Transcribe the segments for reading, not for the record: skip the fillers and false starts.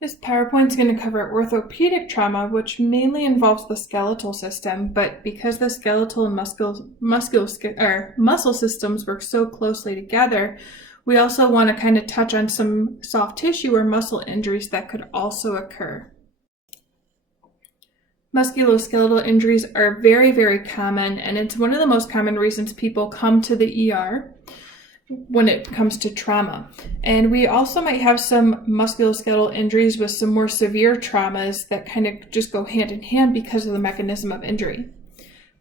This PowerPoint is going to cover orthopedic trauma, which mainly involves the skeletal system, but because the skeletal and muscle systems work so closely together, we also want to kind of touch on some soft tissue or muscle injuries that could also occur. Musculoskeletal injuries are very, very common, and it's one of the most common reasons people come to the ER when it comes to trauma. And we also might have some musculoskeletal injuries with some more severe traumas that kind of just go hand in hand because of the mechanism of injury.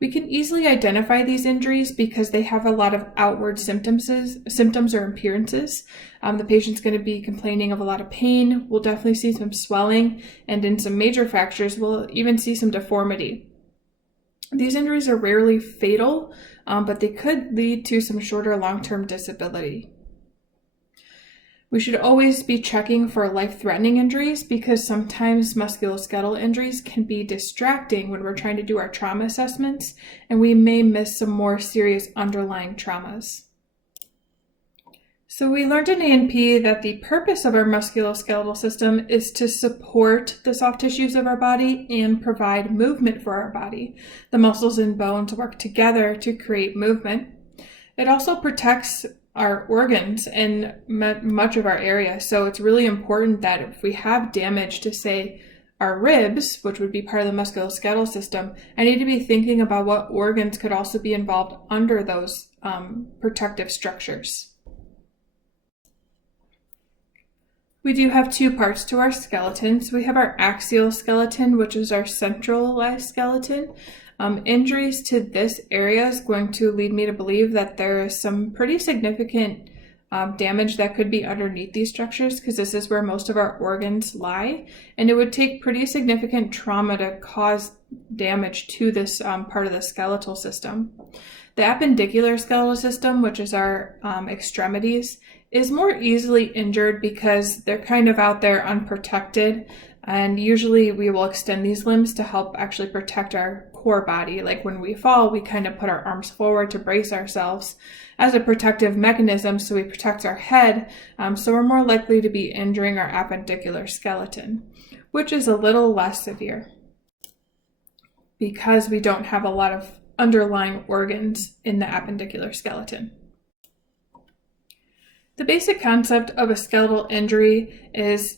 We can easily identify these injuries because they have a lot of outward symptoms or appearances. The patient's going to be complaining of a lot of pain. We'll definitely see some swelling, and in some major fractures, we'll even see some deformity. These injuries are rarely fatal, but they could lead to some shorter long-term disability. We should always be checking for life-threatening injuries because sometimes musculoskeletal injuries can be distracting when we're trying to do our trauma assessments, and we may miss some more serious underlying traumas. So we learned in A&P that the purpose of our musculoskeletal system is to support the soft tissues of our body and provide movement for our body. The muscles and bones work together to create movement. It also protects our organs in much of our area. So it's really important that if we have damage to, say, our ribs, which would be part of the musculoskeletal system, I need to be thinking about what organs could also be involved under those protective structures. We do have two parts to our skeleton. So we have our axial skeleton, which is our centralized skeleton. Injuries to this area is going to lead me to believe that there is some pretty significant damage that could be underneath these structures, because this is where most of our organs lie, and it would take pretty significant trauma to cause damage to this part of the skeletal system. The appendicular skeletal system, which is our extremities, is more easily injured because they're kind of out there unprotected, and usually we will extend these limbs to help actually protect our core body. Like when we fall, we kind of put our arms forward to brace ourselves as a protective mechanism, so we protect our head, so we're more likely to be injuring our appendicular skeleton, which is a little less severe because we don't have a lot of underlying organs in the appendicular skeleton. The basic concept of a skeletal injury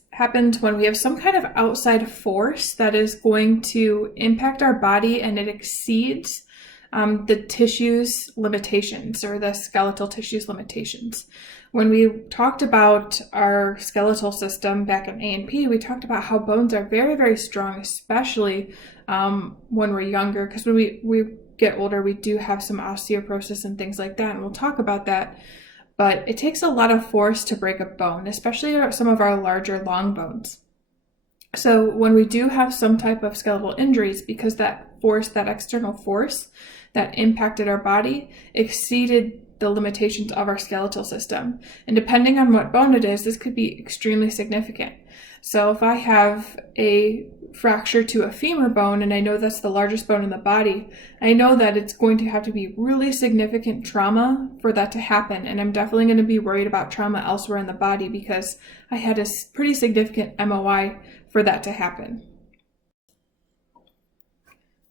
happens when we have some kind of outside force that is going to impact our body and it exceeds the tissue's limitations, or the skeletal tissue's limitations. When we talked about our skeletal system back in A&P, we talked about how bones are very, very strong, especially when we're younger, because when we get older, we do have some osteoporosis and things like that, and we'll talk about that. But it takes a lot of force to break a bone, especially some of our larger long bones. So when we do have some type of skeletal injuries, because that external force that impacted our body exceeded the limitations of our skeletal system. And depending on what bone it is, this could be extremely significant. So if I have a fracture to a femur bone, and I know that's the largest bone in the body, I know that it's going to have to be really significant trauma for that to happen. And I'm definitely going to be worried about trauma elsewhere in the body because I had a pretty significant MOI for that to happen.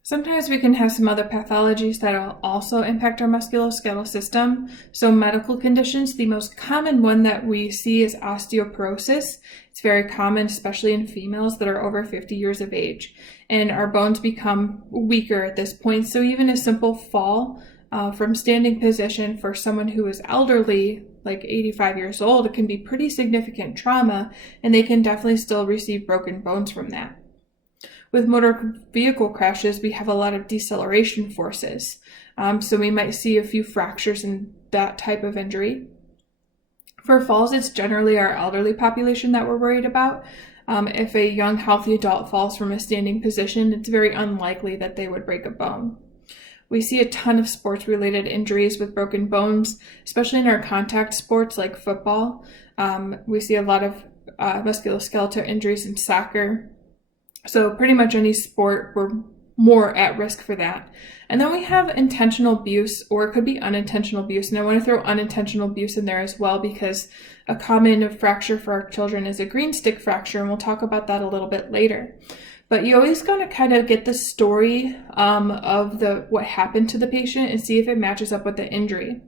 Sometimes we can have some other pathologies that will also impact our musculoskeletal system. So medical conditions, the most common one that we see is osteoporosis. It's very common, especially in females that are over 50 years of age. And our bones become weaker at this point. So even a simple fall from standing position for someone who is elderly, like 85 years old, it can be pretty significant trauma, and they can definitely still receive broken bones from that. With motor vehicle crashes, we have a lot of deceleration forces. So we might see a few fractures in that type of injury. For falls, it's generally our elderly population that we're worried about. If a young, healthy adult falls from a standing position, it's very unlikely that they would break a bone. We see a ton of sports-related injuries with broken bones, especially in our contact sports like football. We see a lot of musculoskeletal injuries in soccer. So pretty much any sport where more at risk for that. And then we have intentional abuse, or it could be unintentional abuse. And I want to throw unintentional abuse in there as well, because a common fracture for our children is a green stick fracture, and we'll talk about that a little bit later. But you always got to kind of get the story of what happened to the patient and see if it matches up with the injury.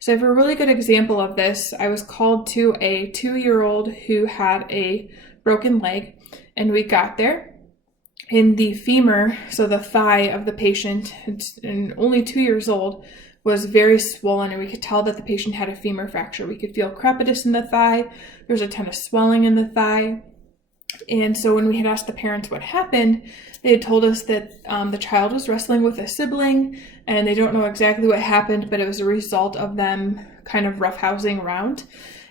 So I have a really good example of this. I was called to a 2-year-old who had a broken leg, and we got there. In the femur, so the thigh of the patient, and only 2 years old, was very swollen, and we could tell that the patient had a femur fracture. We could feel crepitus in the thigh. There was a ton of swelling in the thigh. And so when we had asked the parents what happened, they had told us that the child was wrestling with a sibling, and they don't know exactly what happened, but it was a result of them kind of roughhousing around.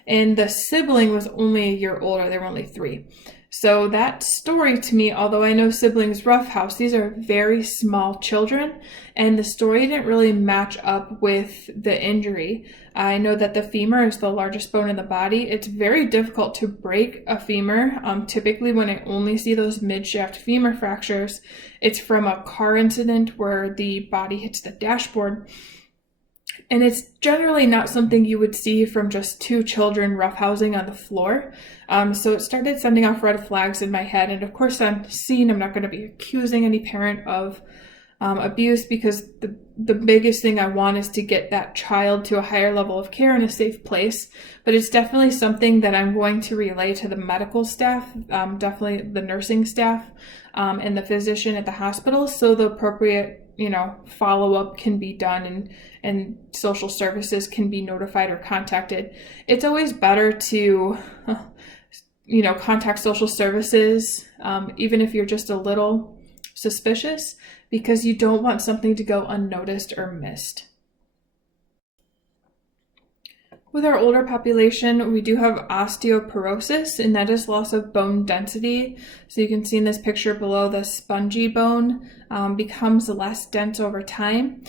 And the sibling was only a year older. They were only 3. So that story to me, although I know siblings roughhouse, these are very small children, and the story didn't really match up with the injury. I know that the femur is the largest bone in the body. It's very difficult to break a femur. Typically when I only see those mid-shaft femur fractures, it's from a car incident where the body hits the dashboard. And it's generally not something you would see from just 2 children roughhousing on the floor. So it started sending off red flags in my head. And of course, I'm not going to be accusing any parent of abuse, because the biggest thing I want is to get that child to a higher level of care in a safe place. But it's definitely something that I'm going to relay to the medical staff, definitely the nursing staff, and the physician at the hospital, so the appropriate follow-up can be done, and social services can be notified or contacted. It's always better to, contact social services, even if you're just a little suspicious, because you don't want something to go unnoticed or missed. With our older population, we do have osteoporosis, and that is loss of bone density. So you can see in this picture below, the spongy bone becomes less dense over time.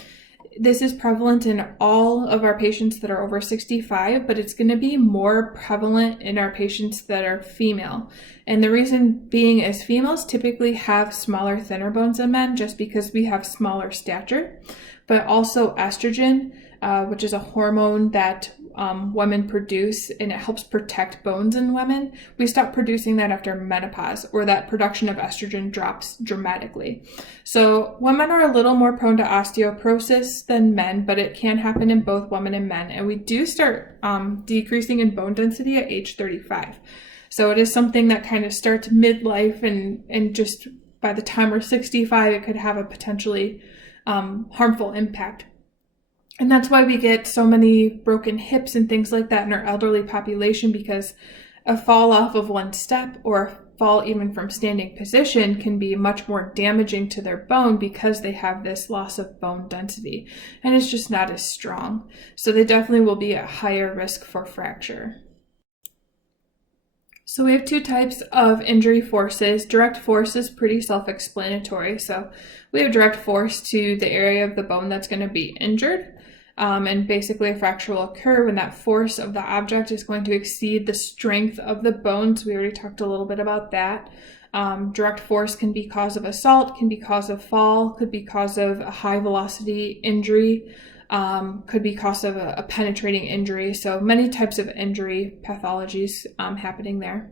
This is prevalent in all of our patients that are over 65, but it's going to be more prevalent in our patients that are female. And the reason being is females typically have smaller, thinner bones than men, just because we have smaller stature, but also estrogen, which is a hormone that women produce, and it helps protect bones in women. We stop producing that after menopause, or that production of estrogen drops dramatically. So women are a little more prone to osteoporosis than men, but it can happen in both women and men. And we do start decreasing in bone density at age 35. So it is something that kind of starts midlife, and just by the time we're 65, it could have a potentially harmful impact. And that's why we get so many broken hips and things like that in our elderly population, because a fall off of one step, or a fall even from standing position, can be much more damaging to their bone, because they have this loss of bone density, and it's just not as strong. So they definitely will be at higher risk for fracture. So we have 2 types of injury forces. Direct force is pretty self-explanatory. So we have direct force to the area of the bone that's going to be injured. And basically a fracture will occur when that force of the object is going to exceed the strength of the bones. We already talked a little bit about that. Direct force can be cause of assault, can be cause of fall, could be cause of a high velocity injury, could be cause of a penetrating injury. So many types of injury pathologies happening there.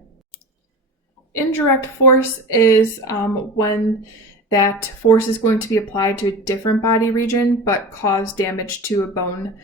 Indirect force is when that force is going to be applied to a different body region, but cause damage to a bone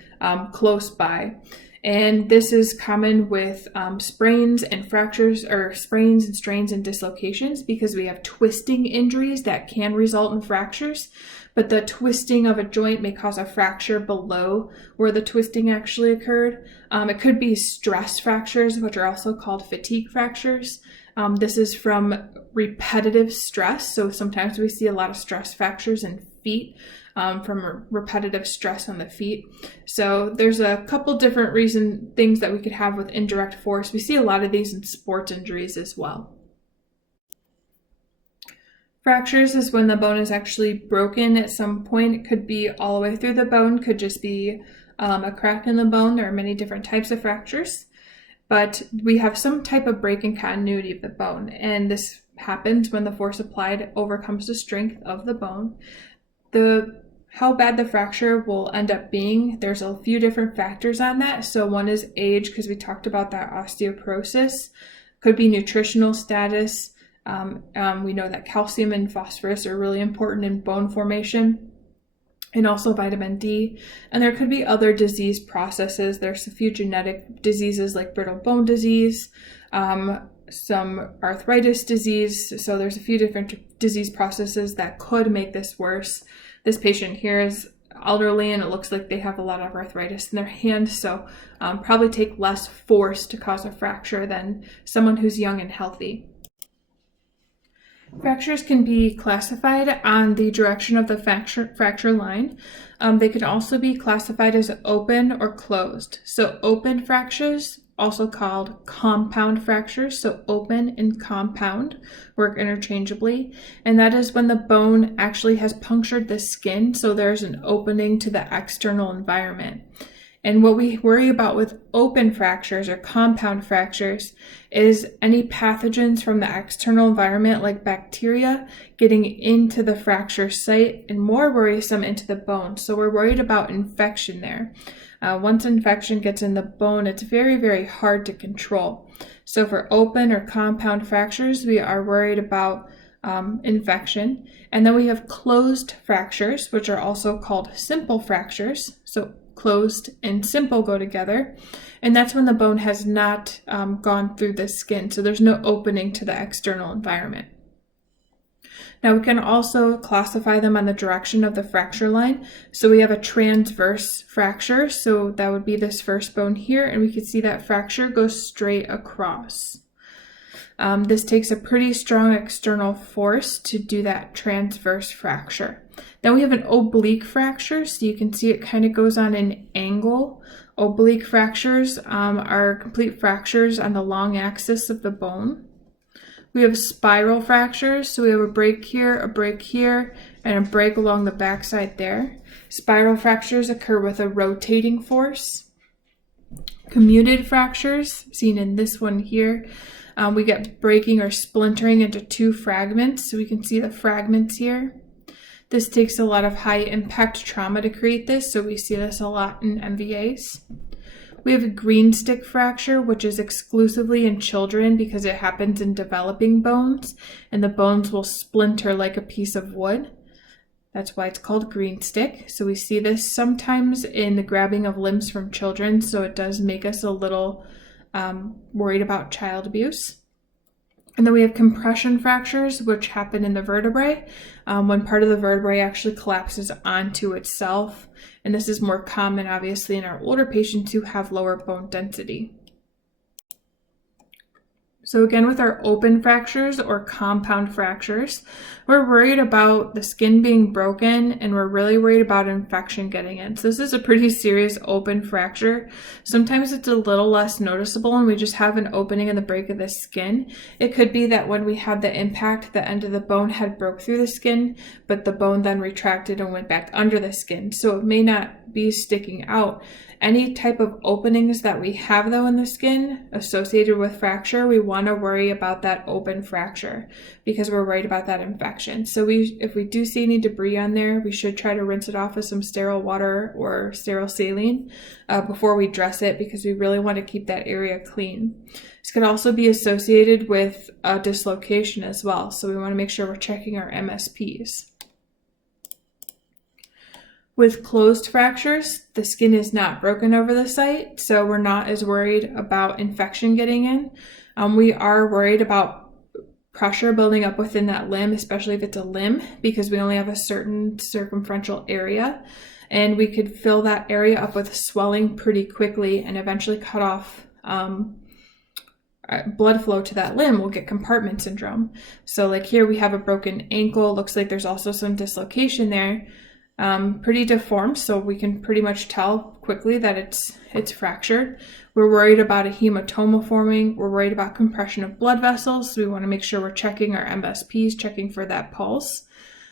close by. And this is common with sprains and fractures, or sprains and strains and dislocations, because we have twisting injuries that can result in fractures, but the twisting of a joint may cause a fracture below where the twisting actually occurred. It could be stress fractures, which are also called fatigue fractures. This is from repetitive stress. So sometimes we see a lot of stress fractures in feet from repetitive stress on the feet. So there's a couple different things that we could have with indirect force. We see a lot of these in sports injuries as well. Fractures is when the bone is actually broken at some point. It could be all the way through the bone, could just be a crack in the bone. There are many different types of fractures, but we have some type of break in continuity of the bone. And this happens when the force applied overcomes the strength of the bone. How bad the fracture will end up being, there's a few different factors on that. So one is age, because we talked about that osteoporosis. Could be nutritional status. We know that calcium and phosphorus are really important in bone formation, and also vitamin D. And there could be other disease processes. There's a few genetic diseases like brittle bone disease, some arthritis disease. So there's a few different disease processes that could make this worse. This patient here is elderly and it looks like they have a lot of arthritis in their hand, so probably take less force to cause a fracture than someone who's young and healthy. Fractures can be classified on the direction of the fracture line. They can also be classified as open or closed. So open fractures, also called compound fractures, so open and compound work interchangeably, and that is when the bone actually has punctured the skin, so there's an opening to the external environment. And what we worry about with open fractures or compound fractures is any pathogens from the external environment, like bacteria, getting into the fracture site, and more worrisome, into the bone. So we're worried about infection there. Once infection gets in the bone, it's very, very hard to control. So for open or compound fractures, we are worried about infection. And then we have closed fractures, which are also called simple fractures. So closed and simple go together, and that's when the bone has not gone through the skin, so there's no opening to the external environment. Now we can also classify them on the direction of the fracture line. So we have a transverse fracture, so that would be this first bone here, and we can see that fracture goes straight across. This takes a pretty strong external force to do that transverse fracture. Then we have an oblique fracture, so you can see it kind of goes on an angle. Oblique fractures are complete fractures on the long axis of the bone. We have spiral fractures, so we have a break here, and a break along the backside there. Spiral fractures occur with a rotating force. Commuted fractures, seen in this one here, we get breaking or splintering into two fragments, so we can see the fragments here. This takes a lot of high impact trauma to create this, so we see this a lot in MVAs. We have a green stick fracture, which is exclusively in children because it happens in developing bones, and the bones will splinter like a piece of wood. That's why it's called green stick. So we see this sometimes in the grabbing of limbs from children, so it does make us a little worried about child abuse. And then we have compression fractures, which happen in the vertebrae when part of the vertebrae actually collapses onto itself. And this is more common, obviously, in our older patients who have lower bone density. So again, with our open fractures or compound fractures, we're worried about the skin being broken, and we're really worried about infection getting in. So this is a pretty serious open fracture. Sometimes it's a little less noticeable and we just have an opening in the break of the skin. It could be that when we had the impact, the end of the bone had broke through the skin, but the bone then retracted and went back under the skin. So it may not be sticking out. Any type of openings that we have though in the skin associated with fracture, we want to worry about that open fracture because we're worried about that infection. So if we do see any debris on there, we should try to rinse it off with some sterile water or sterile saline before we dress it, because we really want to keep that area clean. This could also be associated with a dislocation as well, so we want to make sure we're checking our MSPs. With closed fractures, the skin is not broken over the site, so we're not as worried about infection getting in. We are worried about pressure building up within that limb, especially if it's a limb, because we only have a certain circumferential area, and we could fill that area up with swelling pretty quickly and eventually cut off blood flow to that limb. We'll get compartment syndrome. So like here we have a broken ankle, looks like there's also some dislocation there. Pretty deformed, so we can pretty much tell quickly that it's fractured. We're worried about a hematoma forming. We're worried about compression of blood vessels, so we want to make sure we're checking our MSPs, checking for that pulse.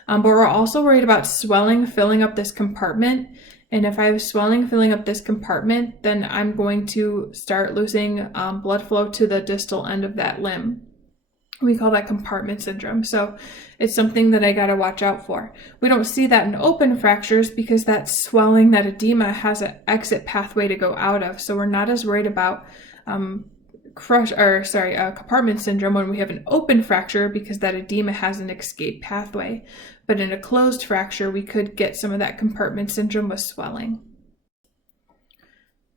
But we're also worried about swelling filling up this compartment. And if I have swelling filling up this compartment, then I'm going to start losing blood flow to the distal end of that limb. We call that compartment syndrome. So it's something that I got to watch out for. We don't see that in open fractures because that swelling, that edema has an exit pathway to go out of. So we're not as worried about compartment syndrome when we have an open fracture because that edema has an escape pathway. But in a closed fracture, we could get some of that compartment syndrome with swelling.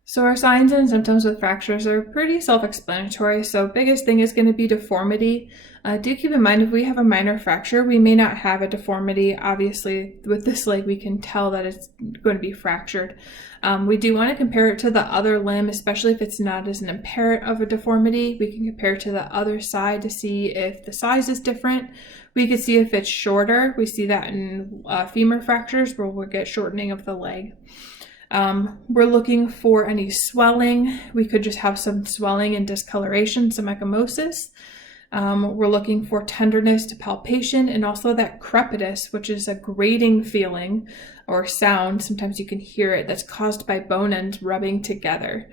So our signs and symptoms with fractures are pretty self-explanatory. So biggest thing is going to be deformity. Do keep in mind if we have a minor fracture, we may not have a deformity. Obviously, with this leg, we can tell that it's going to be fractured. We do want to compare it to the other limb, especially if it's not as an apparent of a deformity. We can compare it to the other side to see if the size is different. We could see if it's shorter. We see that in femur fractures where we'll get shortening of the leg. We're looking for any swelling. We could just have some swelling and discoloration, some ecchymosis. We're looking for tenderness to palpation and also that crepitus, which is a grating feeling or sound. Sometimes you can hear it that's caused by bone ends rubbing together.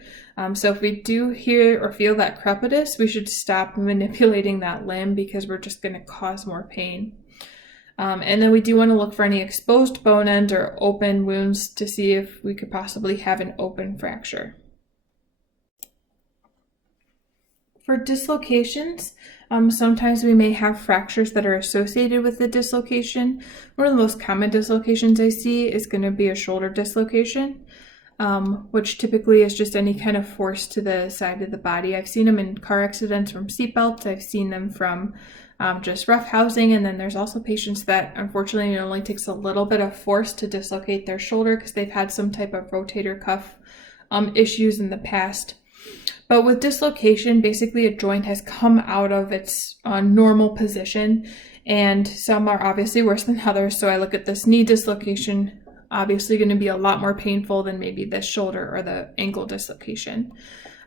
So if we do hear or feel that crepitus, we should stop manipulating that limb because we're just going to cause more pain. And then we do want to look for any exposed bone ends or open wounds to see if we could possibly have an open fracture. For dislocations, sometimes we may have fractures that are associated with the dislocation. One of the most common dislocations I see is going to be a shoulder dislocation, which typically is just any kind of force to the side of the body. I've seen them in car accidents from seatbelts. I've seen them from just rough housing, and then there's also patients that unfortunately it only takes a little bit of force to dislocate their shoulder because they've had some type of rotator cuff issues in the past. But with dislocation, basically a joint has come out of its normal position, and some are obviously worse than others. So I look at this knee dislocation, obviously going to be a lot more painful than maybe the shoulder or the ankle dislocation.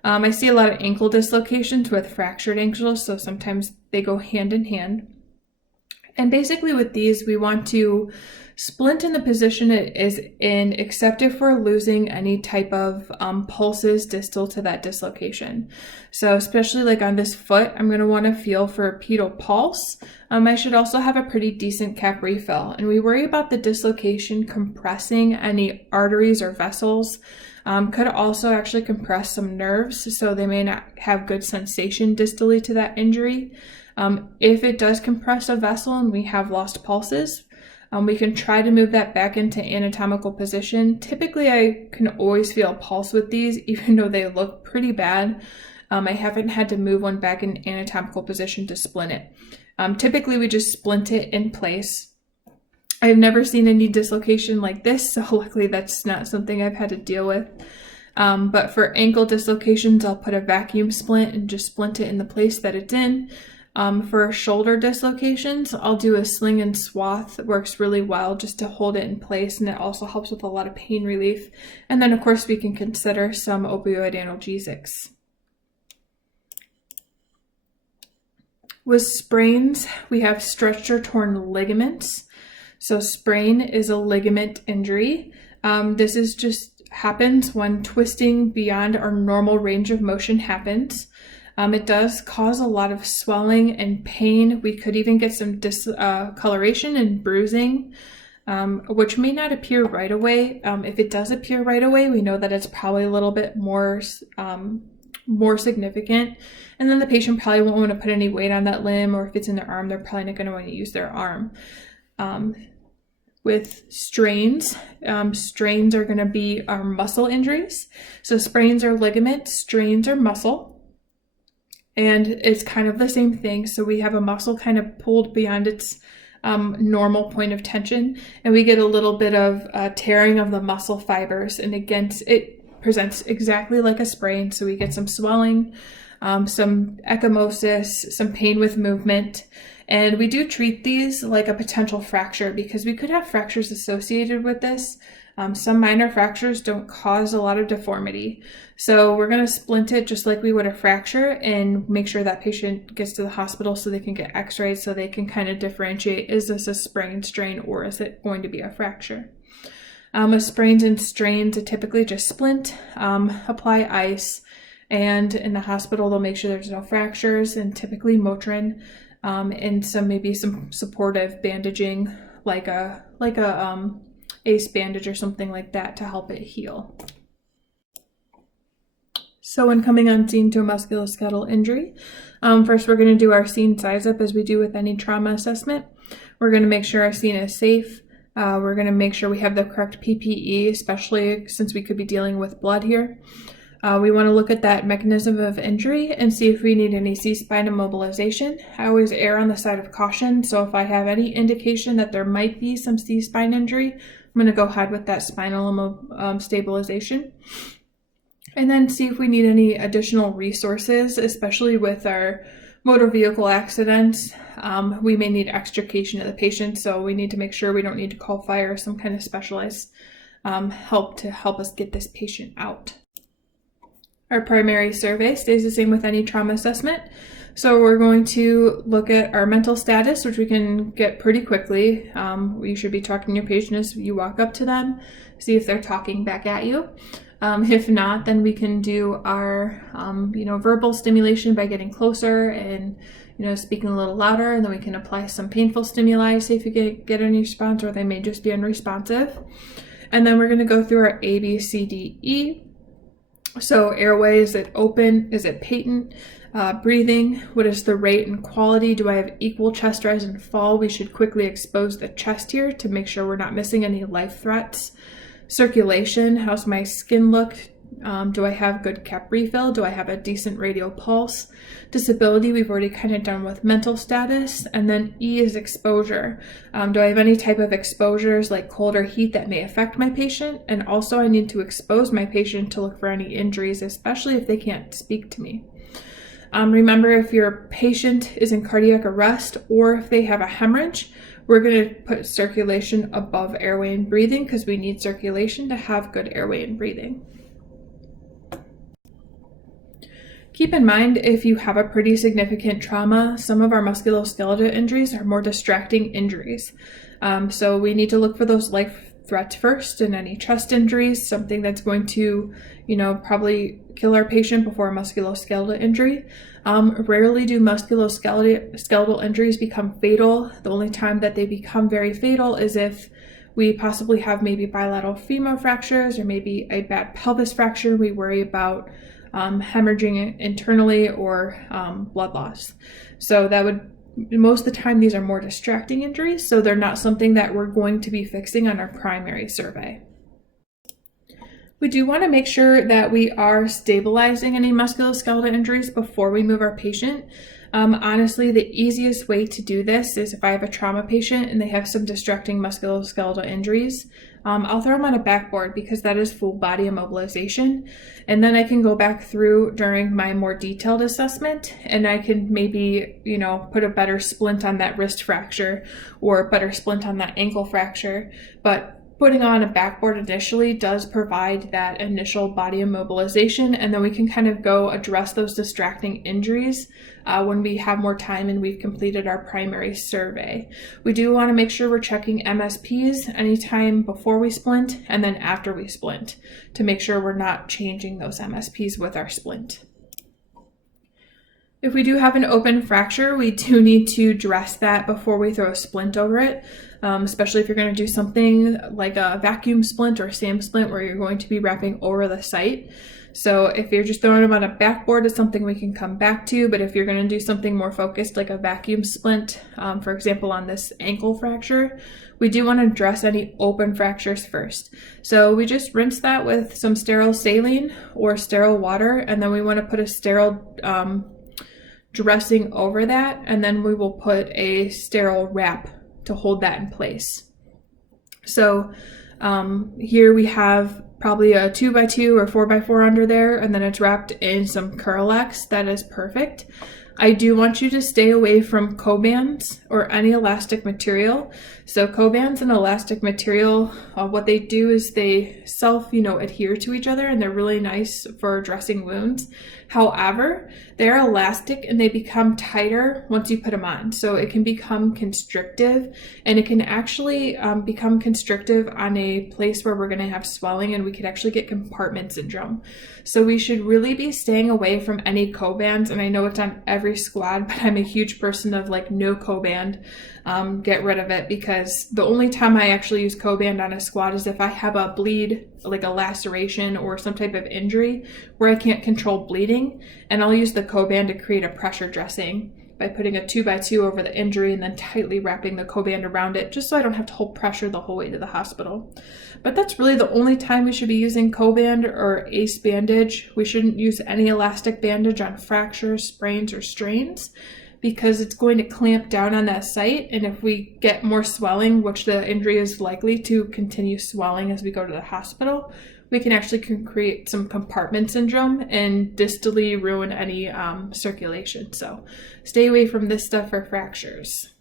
I see a lot of ankle dislocations with fractured ankles, so sometimes they go hand in hand. And basically with these, we want to splint in the position it is in, except if we're losing any type of pulses distal to that dislocation. So especially like on this foot, I'm going to want to feel for a pedal pulse. I should also have a pretty decent cap refill. And we worry about the dislocation compressing any arteries or vessels. Could also actually compress some nerves, so they may not have good sensation distally to that injury. If it does compress a vessel and we have lost pulses, we can try to move that back into anatomical position. Typically, I can always feel a pulse with these, even though they look pretty bad. I haven't had to move one back in anatomical position to splint it. Typically, we just splint it in place. I've never seen a knee dislocation like this, so luckily that's not something I've had to deal with. But for ankle dislocations, I'll put a vacuum splint and just splint it in the place that it's in. For shoulder dislocations, I'll do a sling and swath. It works really well just to hold it in place, and it also helps with a lot of pain relief. And then, of course, we can consider some opioid analgesics. With sprains, we have stretched or torn ligaments. So sprain is a ligament injury. This is just happens when twisting beyond our normal range of motion happens. It does cause a lot of swelling and pain. We could even get some discoloration and bruising, which may not appear right away. If it does appear right away, we know that it's probably a little bit more significant. And then the patient probably won't want to put any weight on that limb, or if it's in their arm, they're probably not going to want to use their arm. With strains, strains are going to be our muscle injuries. So sprains are ligament, strains are muscle. And it's kind of the same thing. So we have a muscle kind of pulled beyond its normal point of tension, and we get a little bit of tearing of the muscle fibers. And again, it presents exactly like a sprain. So we get some swelling, some ecchymosis, some pain with movement. And we do treat these like a potential fracture because we could have fractures associated with this. Some minor fractures don't cause a lot of deformity. So we're going to splint it just like we would a fracture and make sure that patient gets to the hospital so they can get x-rays so they can kind of differentiate, is this a sprain, strain, or is it going to be a fracture? With sprains and strains, it typically just splint, apply ice, and in the hospital they'll make sure there's no fractures, and typically Motrin and maybe some supportive bandaging, like a ACE bandage or something like that to help it heal. So when coming on scene to a musculoskeletal injury, first we're going to do our scene size up as we do with any trauma assessment. We're going to make sure our scene is safe. We're going to make sure we have the correct PPE, especially since we could be dealing with blood here. We want to look at that mechanism of injury and see if we need any C-spine immobilization. I always err on the side of caution, so if I have any indication that there might be some C-spine injury, I'm going to go ahead with that spinal stabilization. And then see if we need any additional resources, especially with our motor vehicle accidents. We may need extrication of the patient, so we need to make sure we don't need to call fire or some kind of specialized help to help us get this patient out. Our primary survey stays the same with any trauma assessment. So we're going to look at our mental status, which we can get pretty quickly. You should be talking to your patient as you walk up to them, see if they're talking back at you. If not, then we can do our verbal stimulation by getting closer and speaking a little louder, and then we can apply some painful stimuli, see if you get any response, or they may just be unresponsive. And then we're going to go through our A, B, C, D, E. So airway, is it open? Is it patent? Breathing, what is the rate and quality? Do I have equal chest rise and fall? We should quickly expose the chest here to make sure we're not missing any life threats. Circulation, how's my skin look? Do I have good cap refill? Do I have a decent radial pulse? Disability, we've already kind of done with mental status. And then E is exposure. Do I have any type of exposures like cold or heat that may affect my patient? And also I need to expose my patient to look for any injuries, especially if they can't speak to me. Remember, if your patient is in cardiac arrest or if they have a hemorrhage, we're going to put circulation above airway and breathing because we need circulation to have good airway and breathing. Keep in mind, if you have a pretty significant trauma, some of our musculoskeletal injuries are more distracting injuries. So we need to look for those life threats first, and any chest injuries, something that's going to, probably kill our patient before a musculoskeletal injury. Rarely do musculoskeletal injuries become fatal. The only time that they become very fatal is if we possibly have maybe bilateral femur fractures or maybe a bad pelvis fracture. We worry about hemorrhaging internally or blood loss. So that would, most of the time, these are more distracting injuries, so they're not something that we're going to be fixing on our primary survey. We do want to make sure that we are stabilizing any musculoskeletal injuries before we move our patient. Honestly, the easiest way to do this is if I have a trauma patient and they have some distracting musculoskeletal injuries, I'll throw them on a backboard because that is full body immobilization. And then I can go back through during my more detailed assessment and I can maybe, put a better splint on that wrist fracture or a better splint on that ankle fracture. But putting on a backboard initially does provide that initial body immobilization, and then we can kind of go address those distracting injuries when we have more time and we've completed our primary survey. We do want to make sure we're checking MSPs anytime before we splint and then after we splint to make sure we're not changing those MSPs with our splint. If we do have an open fracture, we do need to dress that before we throw a splint over it, especially if you're going to do something like a vacuum splint or SAM splint where you're going to be wrapping over the site. So if you're just throwing them on a backboard, it's something we can come back to, but if you're going to do something more focused like a vacuum splint, for example on this ankle fracture, we do want to dress any open fractures first. So we just rinse that with some sterile saline or sterile water, and then we want to put a sterile dressing over that, and then we will put a sterile wrap to hold that in place. So here we have probably a 2x2 or 4x4 under there, and then it's wrapped in some Curl-X. That is perfect. I do want you to stay away from Cobands or any elastic material. So Cobands and elastic material, what they do is they self-adhere to each other, and they're really nice for dressing wounds. However, they're elastic and they become tighter once you put them on. So it can become constrictive, and it can actually become constrictive on a place where we're going to have swelling, and we could actually get compartment syndrome. So we should really be staying away from any co-bands. And I know it's on every squad, but I'm a huge person of like no co-band. Get rid of it, because the only time I actually use co-band on a squad is if I have a bleed, like a laceration or some type of injury where I can't control bleeding, and I'll use the co-band to create a pressure dressing by putting a 2x2 over the injury and then tightly wrapping the co-band around it, just so I don't have to hold pressure the whole way to the hospital. But that's really the only time we should be using co-band or ACE bandage. We shouldn't use any elastic bandage on fractures, sprains, or strains, because it's going to clamp down on that site. And if we get more swelling, which the injury is likely to continue swelling as we go to the hospital, we can actually create some compartment syndrome and distally ruin any circulation. So stay away from this stuff for fractures.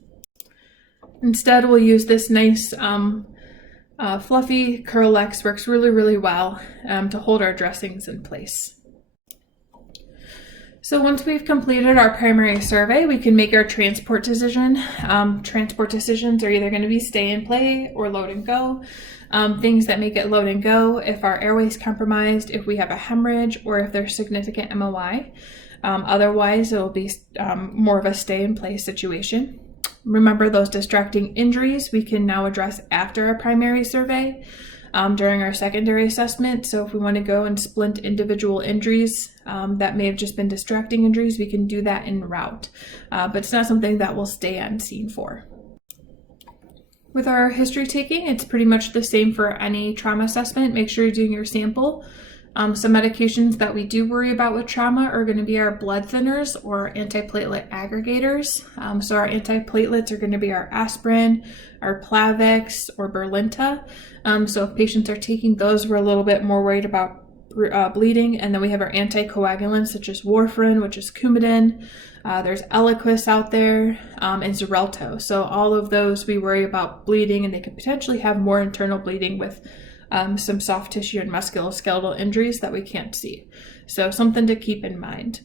Instead, we'll use this nice fluffy Curl-X. Works really, really well to hold our dressings in place. So once we've completed our primary survey, we can make our transport decision. Transport decisions are either going to be stay and play or load and go. Things that make it load and go: if our airway is compromised, if we have a hemorrhage, or if there's significant MOI. Otherwise, it will be more of a stay and play situation. Remember, those distracting injuries we can now address after our primary survey. During our secondary assessment. So if we want to go and splint individual injuries that may have just been distracting injuries, we can do that en route. But it's not something that we'll stay on scene for. With our history taking, it's pretty much the same for any trauma assessment. Make sure you're doing your sample. Some medications that we do worry about with trauma are going to be our blood thinners or antiplatelet aggregators. So our antiplatelets are going to be our aspirin, our Plavix, or Berlinta. So if patients are taking those, we're a little bit more worried about bleeding. And then we have our anticoagulants, such as warfarin, which is Coumadin. There's Eliquis out there, and Xarelto. So all of those we worry about bleeding, and they could potentially have more internal bleeding with some soft tissue and musculoskeletal injuries that we can't see. So something to keep in mind.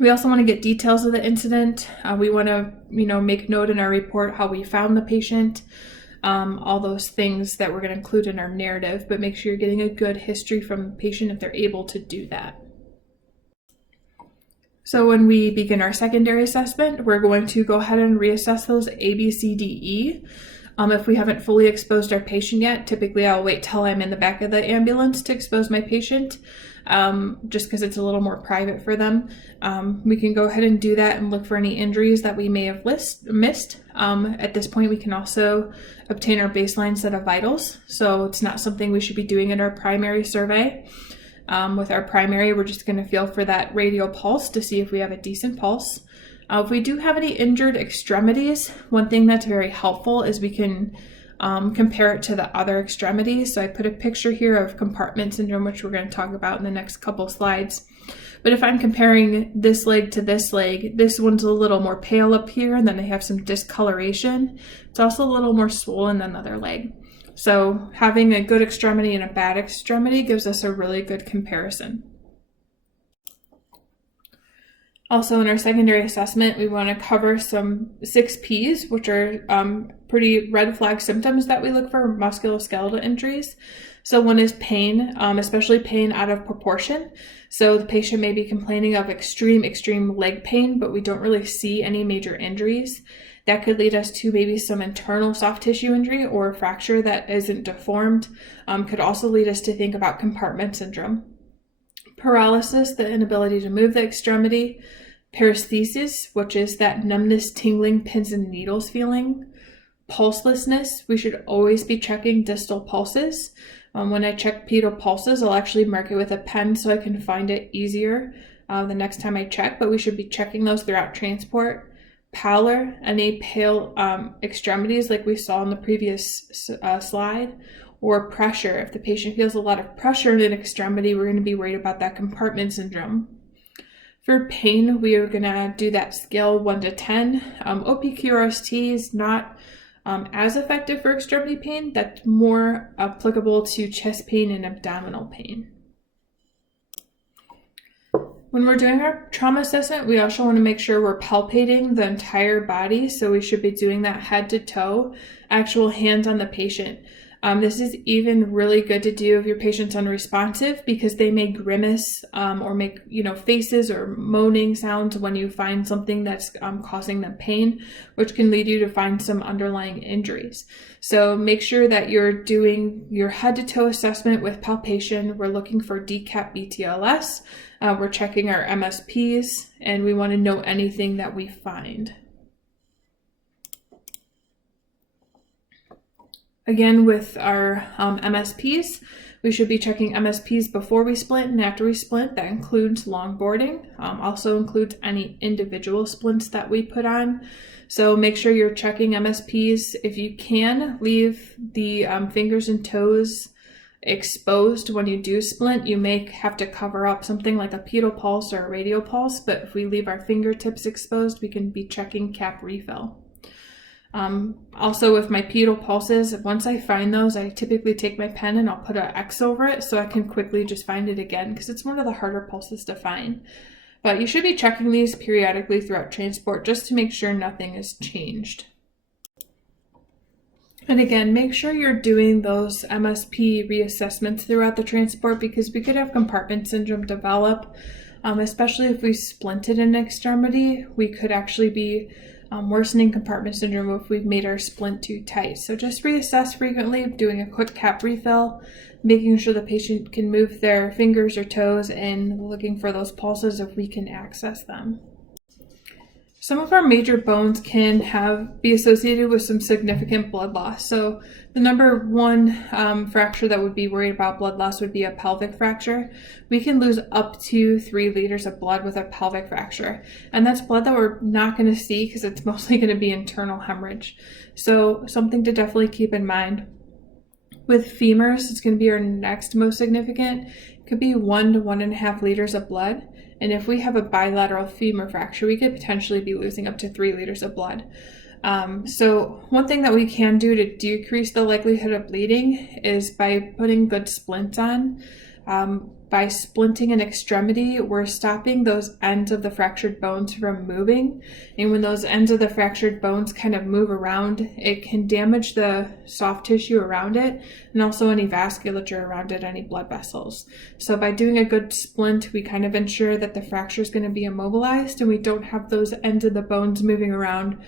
We also want to get details of the incident. We want to, make note in our report how we found the patient, all those things that we're going to include in our narrative, but make sure you're getting a good history from the patient if they're able to do that. So when we begin our secondary assessment, we're going to go ahead and reassess those A, B, C, D, E. If we haven't fully exposed our patient yet, typically I'll wait till I'm in the back of the ambulance to expose my patient, just because it's a little more private for them. We can go ahead and do that and look for any injuries that we may have missed. At this point, we can also obtain our baseline set of vitals. So it's not something we should be doing in our primary survey. With our primary, we're just going to feel for that radial pulse to see if we have a decent pulse. If we do have any injured extremities, one thing that's very helpful is we can compare it to the other extremities. So I put a picture here of compartment syndrome, which we're going to talk about in the next couple slides. But if I'm comparing this leg to this leg, this one's a little more pale up here, and then they have some discoloration. It's also a little more swollen than the other leg. So having a good extremity and a bad extremity gives us a really good comparison. Also, in our secondary assessment, we want to cover some 6 Ps, which are pretty red flag symptoms that we look for musculoskeletal injuries. So one is pain, especially pain out of proportion. So the patient may be complaining of extreme leg pain, but we don't really see any major injuries. That could lead us to maybe some internal soft tissue injury or a fracture that isn't deformed. Could also lead us to think about compartment syndrome. Paralysis, the inability to move the extremity. Paresthesis, which is that numbness, tingling, pins and needles feeling. Pulselessness, we should always be checking distal pulses. When I check pedal pulses, I'll actually mark it with a pen so I can find it easier the next time I check, but we should be checking those throughout transport. Pallor, any pale extremities like we saw in the previous slide. Or pressure. If the patient feels a lot of pressure in an extremity, we're going to be worried about that compartment syndrome. For pain, we are going to do that scale 1 to 10. OPQRST is not as effective for extremity pain. That's more applicable to chest pain and abdominal pain. When we're doing our trauma assessment, we also want to make sure we're palpating the entire body. So we should be doing that head to toe, actual hands on the patient. This is even really good to do if your patient's unresponsive, because they may grimace or make faces or moaning sounds when you find something that's causing them pain, which can lead you to find some underlying injuries. So make sure that you're doing your head to toe assessment with palpation. We're looking for decap BTLS. We're checking our MSPs, and we want to know anything that we find. Again, with our MSPs, we should be checking MSPs before we splint and after we splint. That includes longboarding, also includes any individual splints that we put on. So make sure you're checking MSPs. If you can, leave the fingers and toes exposed when you do splint. You may have to cover up something like a pedal pulse or a radial pulse, but if we leave our fingertips exposed, we can be checking cap refill. Also with my pedal pulses, once I find those, I typically take my pen and I'll put an X over it so I can quickly just find it again, because it's one of the harder pulses to find. But you should be checking these periodically throughout transport just to make sure nothing has changed. And again, make sure you're doing those MSP reassessments throughout the transport, because we could have compartment syndrome develop, especially if we splinted an extremity. We could actually be worsening compartment syndrome if we've made our splint too tight. So just reassess frequently, doing a quick cap refill, making sure the patient can move their fingers or toes, and looking for those pulses if we can access them. Some of our major bones can be associated with some significant blood loss. So the number one fracture that would be worried about blood loss would be a pelvic fracture. We can lose up to 3 liters of blood with a pelvic fracture. And that's blood that we're not going to see because it's mostly going to be internal hemorrhage. So something to definitely keep in mind. With femurs, it's going to be our next most significant. It could be 1 to 1.5 liters of blood. And if we have a bilateral femur fracture, we could potentially be losing up to 3 liters of blood. So one thing that we can do to decrease the likelihood of bleeding is by putting good splints on. By splinting an extremity, we're stopping those ends of the fractured bones from moving. And when those ends of the fractured bones kind of move around, it can damage the soft tissue around it and also any vasculature around it, any blood vessels. So by doing a good splint, we kind of ensure that the fracture is going to be immobilized and we don't have those ends of the bones moving around,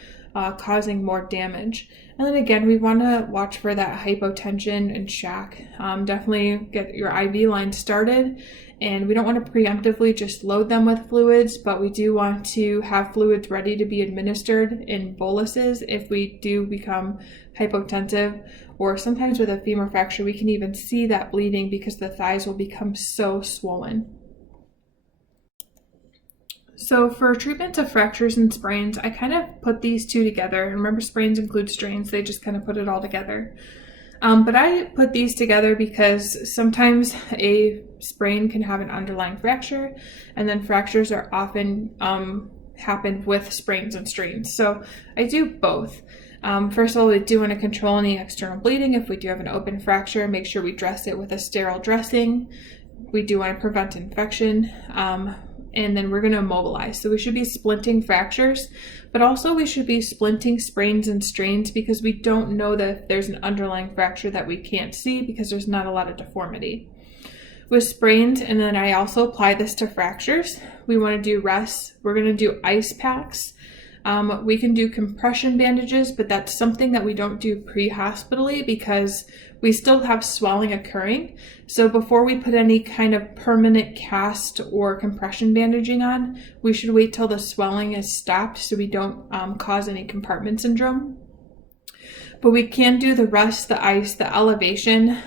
causing more damage. And then again, we want to watch for that hypotension and shock. Definitely get your IV line started, and we don't want to preemptively just load them with fluids, but we do want to have fluids ready to be administered in boluses if we do become hypotensive. Or sometimes with a femur fracture, we can even see that bleeding because the thighs will become so swollen. So for treatment of fractures and sprains, I kind of put these two together. Remember, sprains include strains. They just kind of put it all together. But I put these together because sometimes a sprain can have an underlying fracture, and then fractures are often happen with sprains and strains. So I do both. First of all, we do want to control any external bleeding. If we do have an open fracture, make sure we dress it with a sterile dressing. We do want to prevent infection. And then we're going to immobilize. So we should be splinting fractures, but also we should be splinting sprains and strains because we don't know that if there's an underlying fracture that we can't see because there's not a lot of deformity. With sprains, and then I also apply this to fractures, we want to do rests. We're going to do ice packs. We can do compression bandages, but that's something that we don't do pre-hospitally because we still have swelling occurring. So before we put any kind of permanent cast or compression bandaging on, we should wait till the swelling is stopped so we don't cause any compartment syndrome. But we can do the rest, the ice, the elevation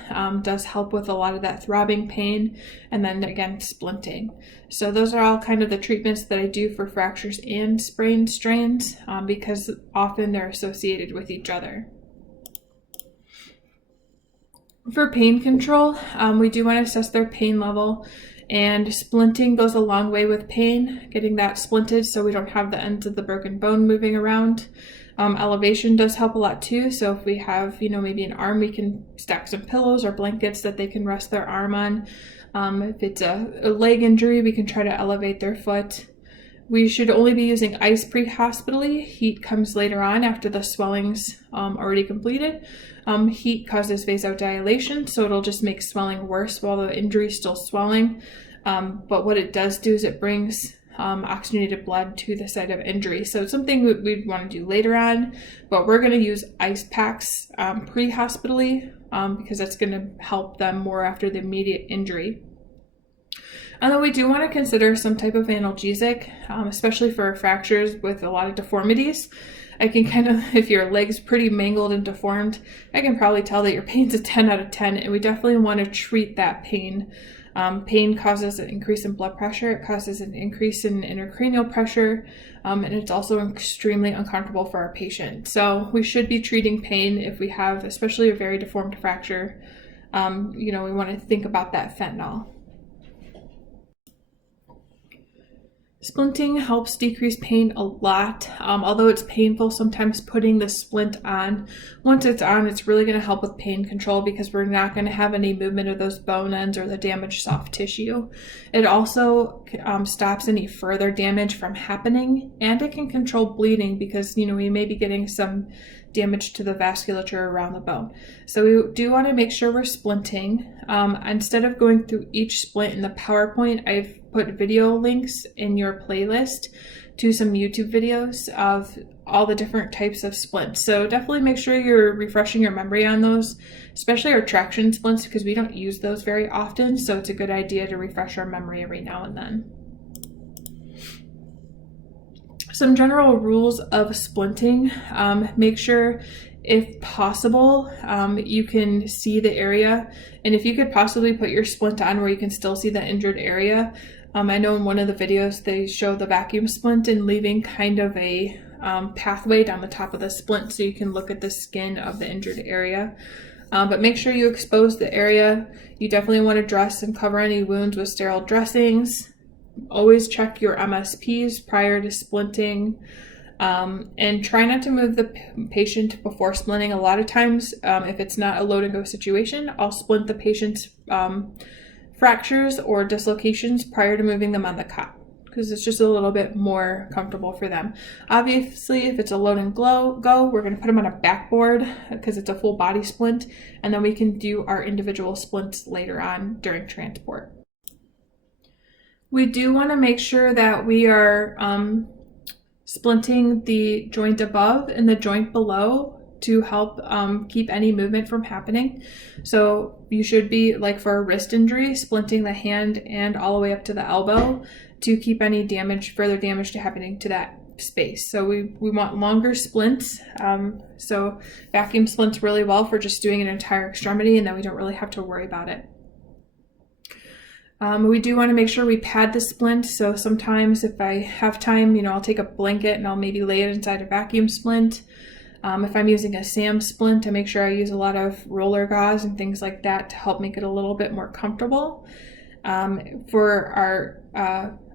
does help with a lot of that throbbing pain, and then again, splinting. So those are all kind of the treatments that I do for fractures and sprain strains because often they're associated with each other. For pain control, we do want to assess their pain level, and splinting goes a long way with pain, getting that splinted so we don't have the ends of the broken bone moving around. Elevation does help a lot too. So if we have, maybe an arm, we can stack some pillows or blankets that they can rest their arm on. If it's a leg injury, we can try to elevate their foot. We should only be using ice pre-hospitally. Heat comes later on after the swelling's already completed. Heat causes vasodilation, so it'll just make swelling worse while the injury is still swelling. But what it does do is it brings oxygenated blood to the site of injury. So it's something we'd want to do later on, but we're going to use ice packs pre-hospitally because that's going to help them more after the immediate injury. And then we do want to consider some type of analgesic, especially for fractures with a lot of deformities. I can kind of, if your leg's pretty mangled and deformed, I can probably tell that your pain's a 10 out of 10, and we definitely want to treat that pain. Pain causes an increase in blood pressure, it causes an increase in intracranial pressure, and it's also extremely uncomfortable for our patient. So we should be treating pain if we have, especially a very deformed fracture. We want to think about that fentanyl. Splinting helps decrease pain a lot, although it's painful sometimes putting the splint on. Once it's on, it's really going to help with pain control because we're not going to have any movement of those bone ends or the damaged soft tissue. It also stops any further damage from happening, and it can control bleeding because, we may be getting some damage to the vasculature around the bone. So we do want to make sure we're splinting. Instead of going through each splint in the PowerPoint, I've put video links in your playlist to some YouTube videos of all the different types of splints. So definitely make sure you're refreshing your memory on those, especially our traction splints, because we don't use those very often. So it's a good idea to refresh our memory every now and then. Some general rules of splinting. Make sure, if possible, you can see the area. And if you could possibly put your splint on where you can still see the injured area. I know in one of the videos they show the vacuum splint and leaving kind of a pathway down the top of the splint so you can look at the skin of the injured area. But make sure you expose the area. You definitely want to dress and cover any wounds with sterile dressings. Always check your MSPs prior to splinting, and try not to move the patient before splinting. A lot of times, if it's not a load and go situation, I'll splint the patient's fractures or dislocations prior to moving them on the cot because it's just a little bit more comfortable for them. Obviously, if it's a load and go, we're going to put them on a backboard because it's a full body splint, and then we can do our individual splints later on during transport. We do want to make sure that we are splinting the joint above and the joint below to help keep any movement from happening. So you should be, like for a wrist injury, splinting the hand and all the way up to the elbow to keep any further damage to happening to that space. So we want longer splints. So vacuum splints really well for just doing an entire extremity, and then we don't really have to worry about it. We do want to make sure we pad the splint. So sometimes if I have time, I'll take a blanket and I'll maybe lay it inside a vacuum splint. If I'm using a SAM splint, I make sure I use a lot of roller gauze and things like that to help make it a little bit more comfortable. For our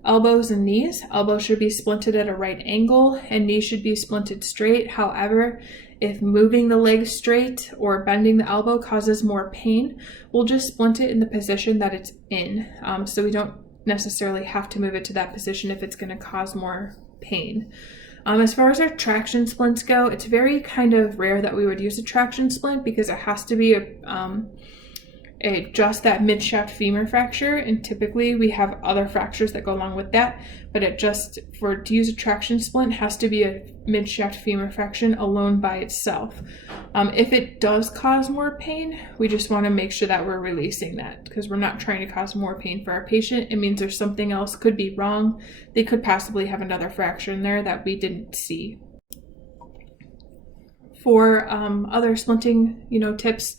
elbows and knees, elbows should be splinted at a right angle and knees should be splinted straight. However, if moving the leg straight or bending the elbow causes more pain, we'll just splint it in the position that it's in. So we don't necessarily have to move it to that position if it's going to cause more pain. As far as our traction splints go, it's very kind of rare that we would use a traction splint because it has to be just that mid-shaft femur fracture, and typically we have other fractures that go along with that, but to use a traction splint has to be a mid-shaft femur fracture alone by itself. If it does cause more pain, we just want to make sure that we're releasing that because we're not trying to cause more pain for our patient. It means there's something else could be wrong. They could possibly have another fracture in there that we didn't see. For other splinting, tips,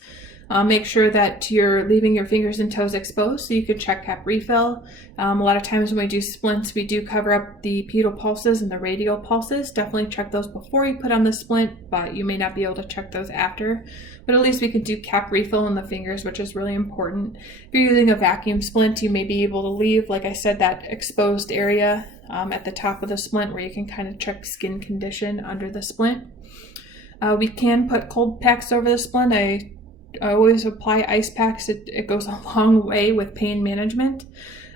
make sure that you're leaving your fingers and toes exposed so you can check cap refill. A lot of times when we do splints, we do cover up the pedal pulses and the radial pulses. Definitely check those before you put on the splint, but you may not be able to check those after. But at least we could do cap refill in the fingers, which is really important. If you're using a vacuum splint, you may be able to leave, like I said, that exposed area at the top of the splint where you can kind of check skin condition under the splint. We can put cold packs over the splint. I I always apply ice packs. It goes a long way with pain management.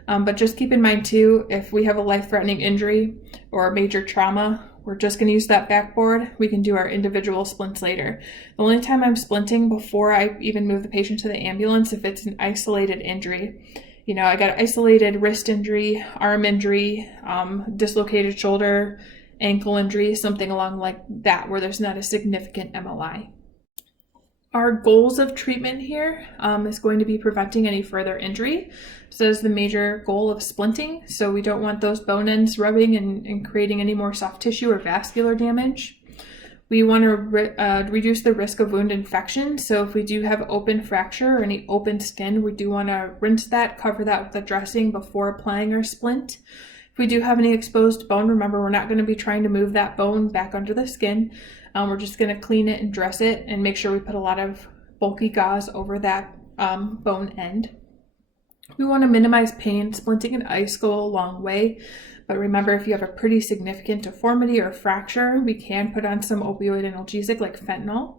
But just keep in mind too, if we have a life-threatening injury or a major trauma, we're just going to use that backboard. We can do our individual splints later. The only time I'm splinting before I even move the patient to the ambulance, if it's an isolated injury. You know, I got an isolated wrist injury, arm injury, dislocated shoulder, ankle injury, something along like that, where there's not a significant MLI. Our goals of treatment here is going to be preventing any further injury. So that's the major goal of splinting. So we don't want those bone ends rubbing and creating any more soft tissue or vascular damage. We want to reduce the risk of wound infection. So if we do have open fracture or any open skin, we do want to rinse that, cover that with a dressing before applying our splint. If we do have any exposed bone, remember we're not going to be trying to move that bone back under the skin. We're just going to clean it and dress it and make sure we put a lot of bulky gauze over that bone end. We want to minimize pain. Splinting and ice go a long way. But remember, if you have a pretty significant deformity or fracture, we can put on some opioid analgesic like fentanyl.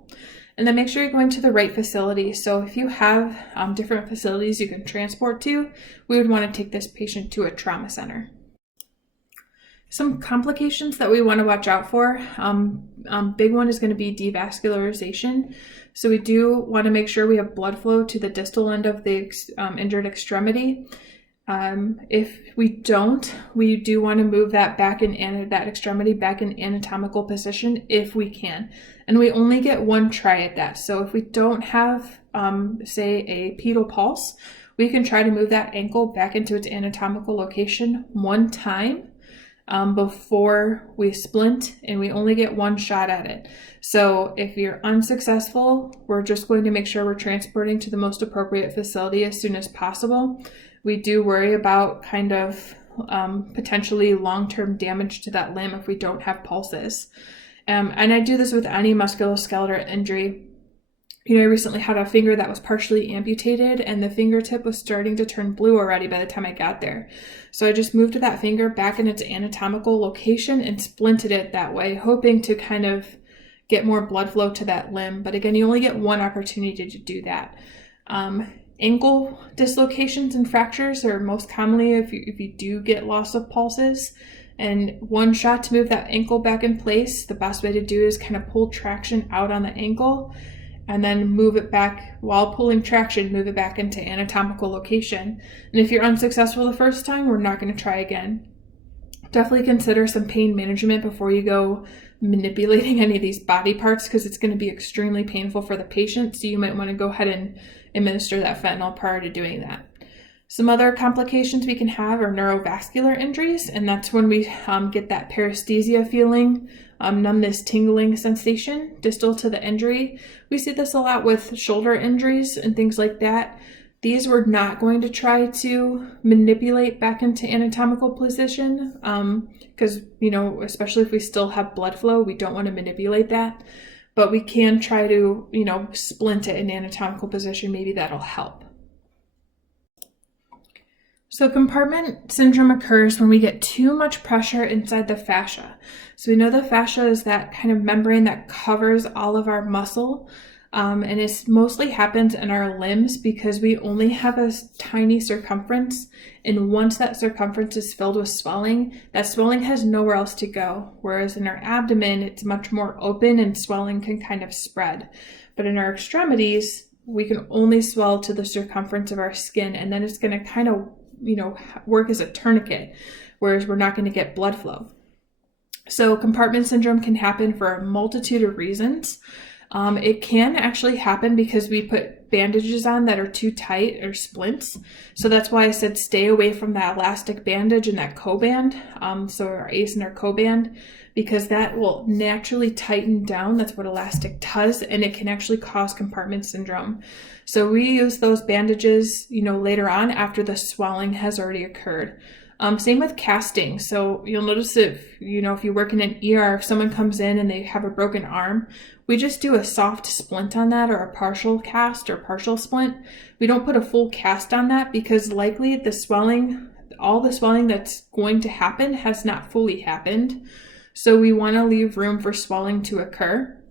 And then make sure you're going to the right facility. So if you have different facilities you can transport to, we would want to take this patient to a trauma center. Some complications that we want to watch out for. Big one is going to be devascularization. So we do want to make sure we have blood flow to the distal end of the injured extremity. If we don't, we do want to move that back in that extremity back in anatomical position if we can. And we only get one try at that. So if we don't have, say, a pedal pulse, we can try to move that ankle back into its anatomical location one time before we splint, and we only get one shot at it. So if you're unsuccessful, we're just going to make sure we're transporting to the most appropriate facility as soon as possible. We do worry about kind of potentially long-term damage to that limb if we don't have pulses. And I do this with any musculoskeletal injury. You know, I recently had a finger that was partially amputated and the fingertip was starting to turn blue already by the time I got there. So I just moved that finger back in its anatomical location and splinted it that way, hoping to kind of get more blood flow to that limb. But again, you only get one opportunity to do that. Ankle dislocations and fractures are most commonly if you do get loss of pulses. And one shot to move that ankle back in place, the best way to do is kind of pull traction out on the ankle and then move it back while pulling traction, move it back into anatomical location. And if you're unsuccessful the first time, we're not going to try again. Definitely consider some pain management before you go manipulating any of these body parts, because it's going to be extremely painful for the patient. So you might want to go ahead and administer that fentanyl prior to doing that. Some other complications we can have are neurovascular injuries, and that's when we get that paresthesia feeling, numbness, tingling sensation distal to the injury. We see this a lot with shoulder injuries and things like that. These we're not going to try to manipulate back into anatomical position because, you know, especially if we still have blood flow, we don't want to manipulate that. But we can try to, you know, splint it in anatomical position. Maybe that'll help. So compartment syndrome occurs when we get too much pressure inside the fascia. So we know the fascia is that kind of membrane that covers all of our muscle. And it mostly happens in our limbs because we only have a tiny circumference. And once that circumference is filled with swelling, that swelling has nowhere else to go. Whereas in our abdomen, it's much more open and swelling can kind of spread. But in our extremities, we can only swell to the circumference of our skin. And then it's going to kind of, you know, work as a tourniquet, whereas we're not going to get blood flow. So compartment syndrome can happen for a multitude of reasons. It can actually happen because we put bandages on that are too tight or splints. So that's why I said stay away from that elastic bandage and that co-band, so our ACE and our co-band, because that will naturally tighten down. That's what elastic does, and it can actually cause compartment syndrome. So we use those bandages, you know, later on after the swelling has already occurred. Same with casting. So you'll notice if you work in an ER, if someone comes in and they have a broken arm, we just do a soft splint on that, or a partial cast or partial splint. We don't put a full cast on that because likely all the swelling that's going to happen has not fully happened. So we want to leave room for swelling to occur.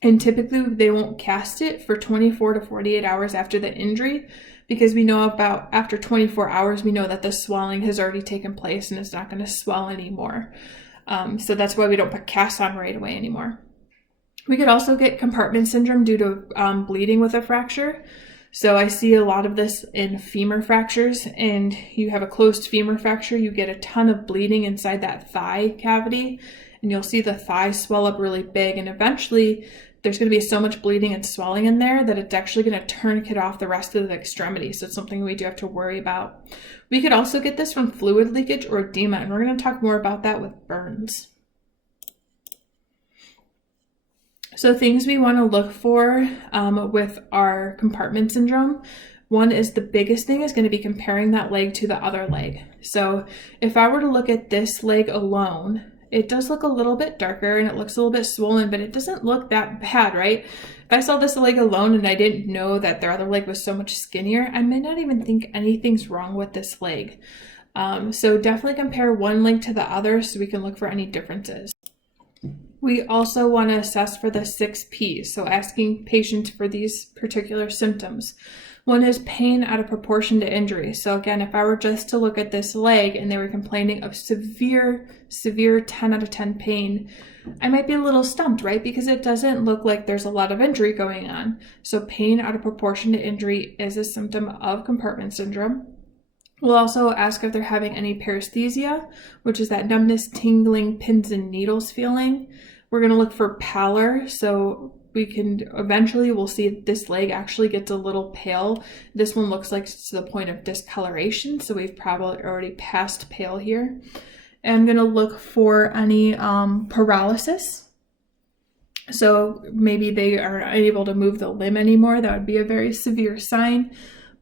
And typically they won't cast it for 24 to 48 hours after the injury, because we know about after 24 hours, we know that the swelling has already taken place and it's not going to swell anymore. So that's why we don't put casts on right away anymore. We could also get compartment syndrome due to bleeding with a fracture. So I see a lot of this in femur fractures, and you have a closed femur fracture, you get a ton of bleeding inside that thigh cavity, and you'll see the thigh swell up really big, and eventually there's going to be so much bleeding and swelling in there that it's actually going to tourniquet off the rest of the extremity. So it's something we do have to worry about. We could also get this from fluid leakage or edema, and we're going to talk more about that with burns. So things we want to look for with our compartment syndrome, one is the biggest thing is going to be comparing that leg to the other leg. So if I were to look at this leg alone, it does look a little bit darker and it looks a little bit swollen, but it doesn't look that bad, right? If I saw this leg alone and I didn't know that their other leg was so much skinnier, I may not even think anything's wrong with this leg. So definitely compare one leg to the other so we can look for any differences. We also want to assess for the 6 P's, so asking patients for these particular symptoms. One is pain out of proportion to injury. So again, if I were just to look at this leg and they were complaining of severe 10 out of 10 pain, I might be a little stumped, right? Because it doesn't look like there's a lot of injury going on. So pain out of proportion to injury is a symptom of compartment syndrome. We'll also ask if they're having any paresthesia, which is that numbness, tingling, pins and needles feeling. We're going to look for pallor. So we'll see if this leg actually gets a little pale. This one looks like it's to the point of discoloration, so we've probably already passed pale here. And I'm going to look for any paralysis. So maybe they are unable to move the limb anymore. That would be a very severe sign.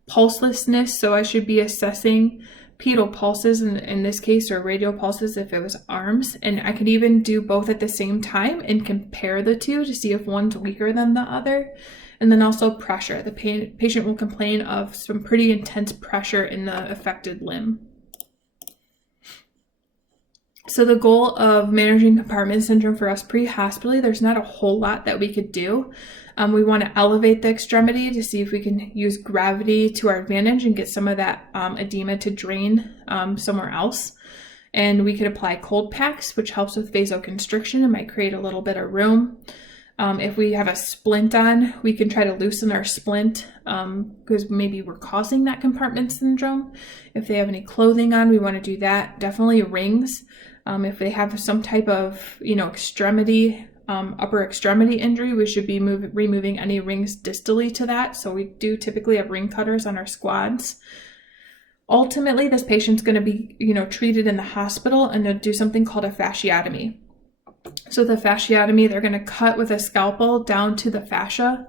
Pulselessness, so I should be assessing pedal pulses in this case, or radial pulses if it was arms, and I could even do both at the same time and compare the two to see if one's weaker than the other. And then also pressure. The patient will complain of some pretty intense pressure in the affected limb. So the goal of managing compartment syndrome for us pre-hospitally, there's not a whole lot that we could do. We want to elevate the extremity to see if we can use gravity to our advantage and get some of that edema to drain somewhere else. And we could apply cold packs, which helps with vasoconstriction and might create a little bit of room. If we have a splint on, we can try to loosen our splint because maybe we're causing that compartment syndrome. If they have any clothing on, we want to do that. Definitely rings. If they have some type of, extremity, upper extremity injury, we should be removing any rings distally to that. So we do typically have ring cutters on our squads. Ultimately, this patient's going to be, treated in the hospital, and they'll do something called a fasciotomy. So the fasciotomy, they're going to cut with a scalpel down to the fascia,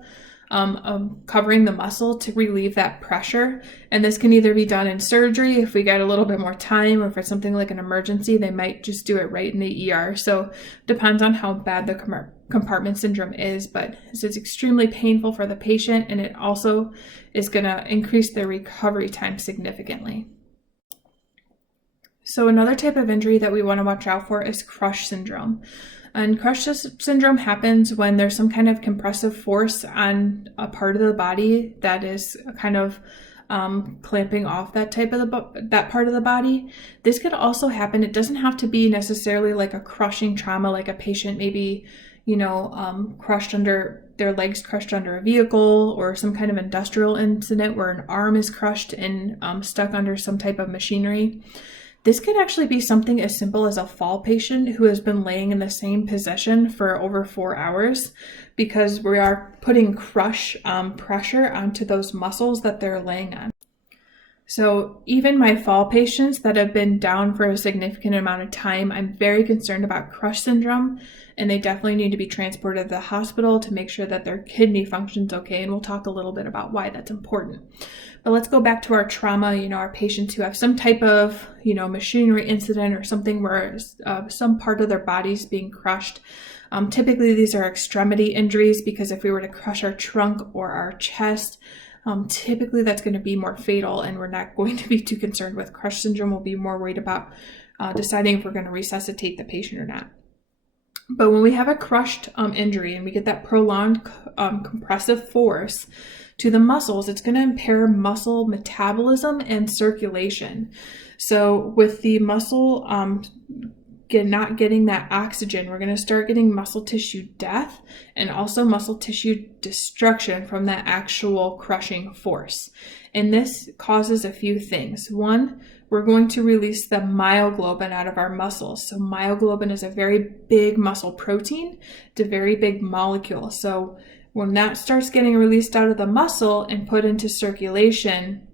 covering the muscle to relieve that pressure. And this can either be done in surgery if we get a little bit more time, or if it's something like an emergency, they might just do it right in the ER. So it depends on how bad the compartment syndrome is, but it's extremely painful for the patient, and it also is going to increase their recovery time significantly. So another type of injury that we want to watch out for is crush syndrome. And crush syndrome happens when there's some kind of compressive force on a part of the body that is kind of clamping off that part of the body. This could also happen. It doesn't have to be necessarily like a crushing trauma, like a patient maybe, crushed under their legs, crushed under a vehicle, or some kind of industrial incident where an arm is crushed and stuck under some type of machinery. This could actually be something as simple as a fall patient who has been laying in the same position for over 4 hours, because we are putting crush pressure onto those muscles that they're laying on. So even my fall patients that have been down for a significant amount of time, I'm very concerned about crush syndrome, and they definitely need to be transported to the hospital to make sure that their kidney functions okay. And we'll talk a little bit about why that's important. But let's go back to our trauma, our patients who have some type of, machinery incident or something where some part of their body's being crushed. Typically, these are extremity injuries, because if we were to crush our trunk or our chest, typically that's going to be more fatal, and we're not going to be too concerned with crush syndrome. We'll be more worried about deciding if we're going to resuscitate the patient or not. But when we have a crushed injury and we get that prolonged compressive force to the muscles, it's going to impair muscle metabolism and circulation. So with the muscle not getting that oxygen, we're going to start getting muscle tissue death and also muscle tissue destruction from that actual crushing force. And this causes a few things. One, we're going to release the myoglobin out of our muscles. So myoglobin is a very big muscle protein. It's a very big molecule. So when that starts getting released out of the muscle and put into circulation,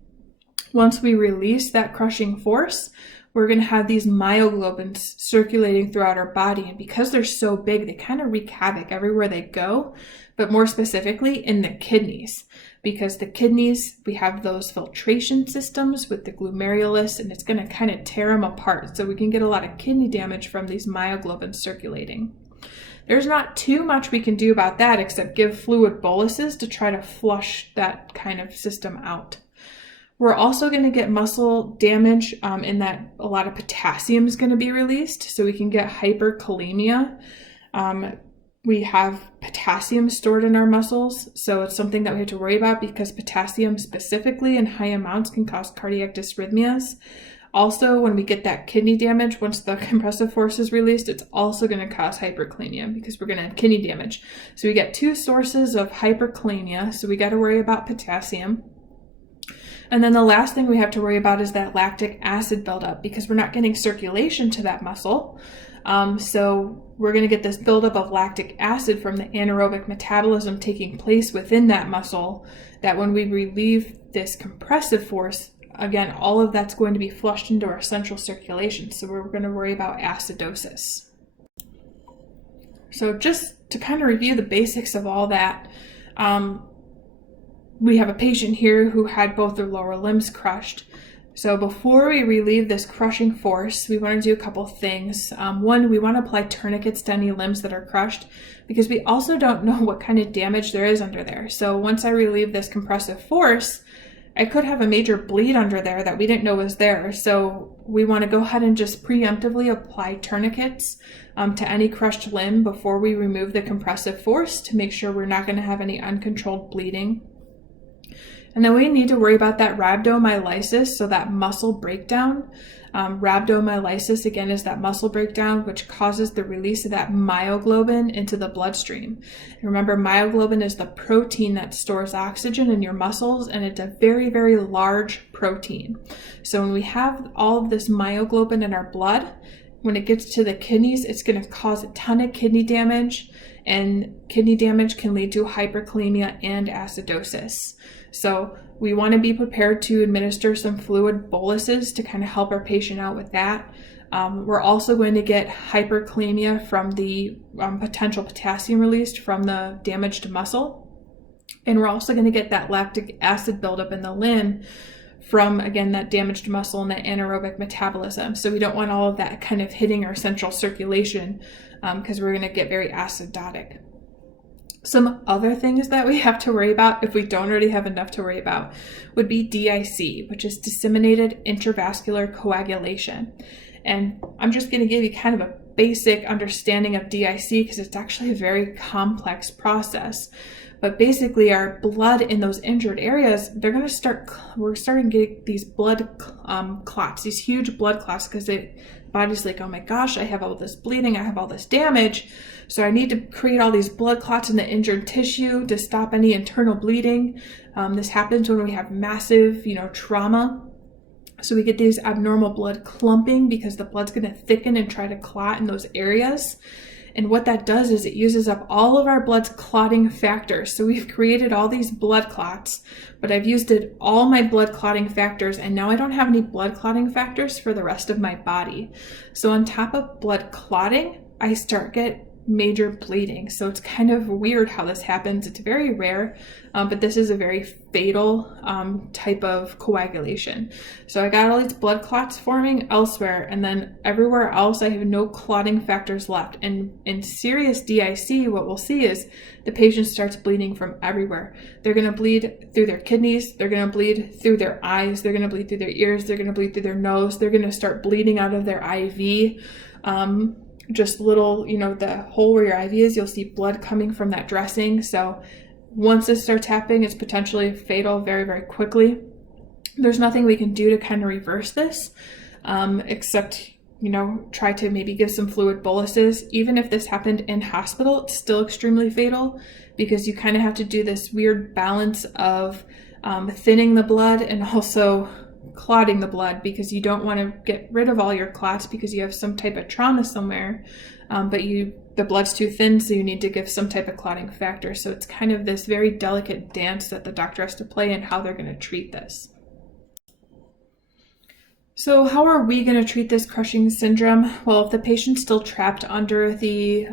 once we release that crushing force, we're going to have these myoglobins circulating throughout our body. And because they're so big, they kind of wreak havoc everywhere they go, but more specifically in the kidneys. Because the kidneys, we have those filtration systems with the glomerulus, and it's going to kind of tear them apart. So we can get a lot of kidney damage from these myoglobins circulating. There's not too much we can do about that except give fluid boluses to try to flush that kind of system out. We're also going to get muscle damage in that a lot of potassium is going to be released, so we can get hyperkalemia. We have potassium stored in our muscles, so it's something that we have to worry about because potassium specifically in high amounts can cause cardiac dysrhythmias. Also, when we get that kidney damage, once the compressive force is released, it's also going to cause hyperkalemia because we're going to have kidney damage. So we get two sources of hyperkalemia, so we got to worry about potassium. And then the last thing we have to worry about is that lactic acid buildup because we're not getting circulation to that muscle. So we're going to get this buildup of lactic acid from the anaerobic metabolism taking place within that muscle, that when we relieve this compressive force, again, all of that's going to be flushed into our central circulation. So we're going to worry about acidosis. So just to kind of review the basics of all that, we have a patient here who had both their lower limbs crushed. So before we relieve this crushing force, we want to do a couple things. One, we want to apply tourniquets to any limbs that are crushed because we also don't know what kind of damage there is under there. So once I relieve this compressive force, I could have a major bleed under there that we didn't know was there. So we want to go ahead and just preemptively apply tourniquets to any crushed limb before we remove the compressive force to make sure we're not going to have any uncontrolled bleeding. And then we need to worry about that rhabdomyolysis, so that muscle breakdown. Rhabdomyolysis, again, is that muscle breakdown which causes the release of that myoglobin into the bloodstream. And remember, myoglobin is the protein that stores oxygen in your muscles, and it's a very, very large protein. So when we have all of this myoglobin in our blood, when it gets to the kidneys, it's going to cause a ton of kidney damage, and kidney damage can lead to hyperkalemia and acidosis. So we want to be prepared to administer some fluid boluses to kind of help our patient out with that. We're also going to get hyperkalemia from the potential potassium released from the damaged muscle. And we're also going to get that lactic acid buildup in the limb from, again, that damaged muscle and that anaerobic metabolism. So we don't want all of that kind of hitting our central circulation because we're going to get very acidotic. Some other things that we have to worry about, if we don't already have enough to worry about, would be DIC, which is disseminated intravascular coagulation. And I'm just going to give you kind of a basic understanding of DIC because it's actually a very complex process. But basically our blood in those injured areas, we're starting to get these blood clots, these huge blood clots, because the body's like, oh my gosh, I have all this bleeding, I have all this damage. So I need to create all these blood clots in the injured tissue to stop any internal bleeding. This happens when we have massive, trauma. So we get these abnormal blood clumping because the blood's going to thicken and try to clot in those areas. And what that does is it uses up all of our blood's clotting factors. So we've created all these blood clots, but I've used all my blood clotting factors, and now I don't have any blood clotting factors for the rest of my body. So on top of blood clotting, I get major bleeding. So it's kind of weird how this happens. It's very rare, but this is a very fatal type of coagulation. So I got all these blood clots forming elsewhere, and then everywhere else I have no clotting factors left. And in serious DIC, what we'll see is the patient starts bleeding from everywhere. They're going to bleed through their kidneys, they're going to bleed through their eyes, they're going to bleed through their ears, they're going to bleed through their nose, they're going to start bleeding out of their IV. just little, the hole where your IV is, you'll see blood coming from that dressing. So once this starts happening, it's potentially fatal very, very quickly. There's nothing we can do to kind of reverse this, except, try to maybe give some fluid boluses. Even if this happened in hospital, it's still extremely fatal, because you kind of have to do this weird balance of thinning the blood and also clotting the blood, because you don't want to get rid of all your clots because you have some type of trauma somewhere, but the blood's too thin, so you need to give some type of clotting factor. So it's kind of this very delicate dance that the doctor has to play in how they're going to treat this. So how are we going to treat this crushing syndrome? Well, if the patient's still trapped under the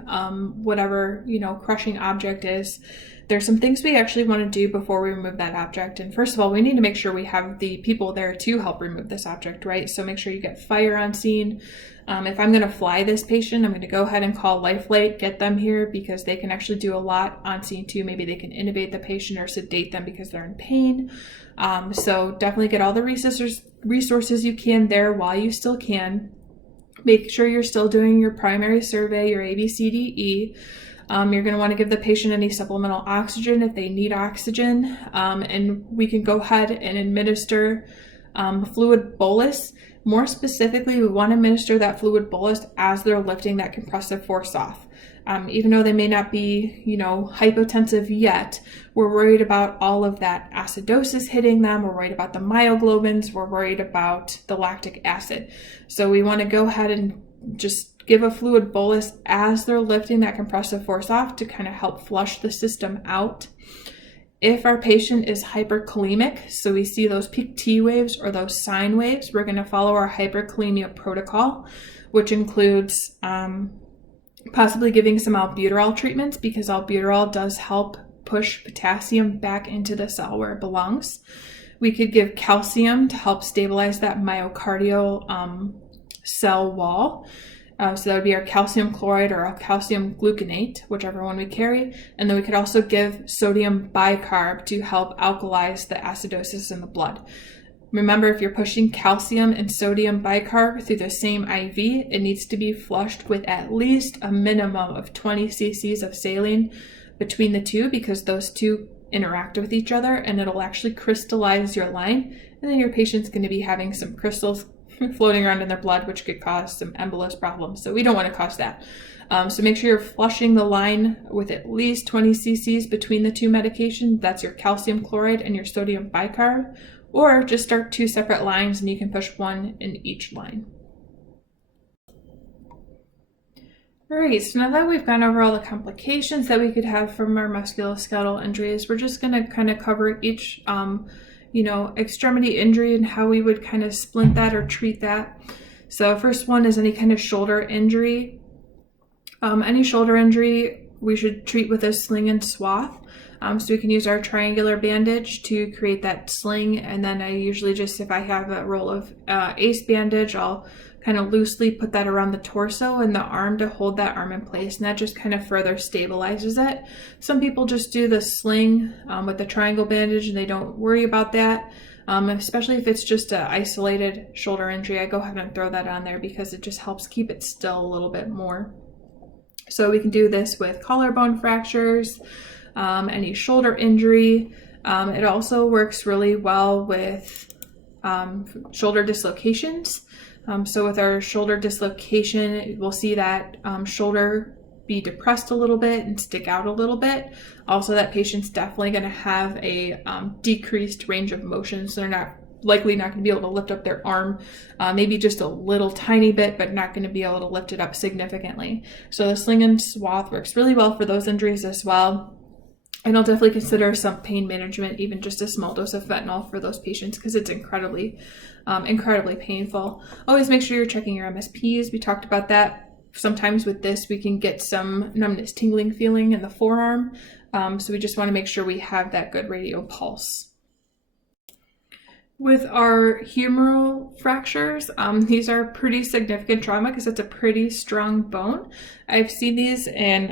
whatever, crushing object is, there's some things we actually want to do before we remove that object. And first of all, we need to make sure we have the people there to help remove this object, right? So make sure you get fire on scene. If I'm going to fly this patient, I'm going to go ahead and call Life Flight, get them here, because they can actually do a lot on scene too. Maybe they can intubate the patient or sedate them because they're in pain. So definitely get all the resources you can there while you still can. Make sure you're still doing your primary survey, your ABCDE. You're going to want to give the patient any supplemental oxygen if they need oxygen. And we can go ahead and administer fluid bolus. More specifically, we want to administer that fluid bolus as they're lifting that compressive force off. Even though they may not be, hypotensive yet, we're worried about all of that acidosis hitting them. We're worried about the myoglobins. We're worried about the lactic acid. So we want to go ahead and just give a fluid bolus as they're lifting that compressive force off to kind of help flush the system out. If our patient is hyperkalemic, so we see those peak T waves or those sine waves, we're going to follow our hyperkalemia protocol, which includes possibly giving some albuterol treatments, because albuterol does help push potassium back into the cell where it belongs. We could give calcium to help stabilize that myocardial cell wall. So that would be our calcium chloride or our calcium gluconate, whichever one we carry. And then we could also give sodium bicarb to help alkalize the acidosis in the blood. Remember, if you're pushing calcium and sodium bicarb through the same IV, it needs to be flushed with at least a minimum of 20 cc's of saline between the two, because those two interact with each other and it'll actually crystallize your line. And then your patient's going to be having some crystals floating around in their blood, which could cause some embolus problems. So we don't want to cause that. So make sure you're flushing the line with at least 20 cc's between the two medications. That's your calcium chloride and your sodium bicarb. Or just start two separate lines and you can push one in each line. All right, so now that we've gone over all the complications that we could have from our musculoskeletal injuries, we're just going to kind of cover each extremity injury and how we would kind of splint that or treat that. So first one is any kind of shoulder injury. Any shoulder injury we should treat with a sling and swath. So we can use our triangular bandage to create that sling, and then I usually just, if I have a roll of ACE bandage, I'll kind of loosely put that around the torso and the arm to hold that arm in place, and that just kind of further stabilizes it. Some people just do the sling with the triangle bandage and they don't worry about that, especially if it's just an isolated shoulder injury. I go ahead and throw that on there because it just helps keep it still a little bit more. So we can do this with collarbone fractures, any shoulder injury. It also works really well with shoulder dislocations. So with our shoulder dislocation, we'll see that shoulder be depressed a little bit and stick out a little bit. Also, that patient's definitely going to have a decreased range of motion, so they're likely not going to be able to lift up their arm, maybe just a little tiny bit, but not going to be able to lift it up significantly. So the sling and swath works really well for those injuries as well. And I'll definitely consider some pain management, even just a small dose of fentanyl for those patients, because it's incredibly painful. Always make sure you're checking your MSPs. We talked about that. Sometimes with this, we can get some numbness, tingling feeling in the forearm. So we just want to make sure we have that good radial pulse. With our humeral fractures, these are pretty significant trauma because it's a pretty strong bone. I've seen these in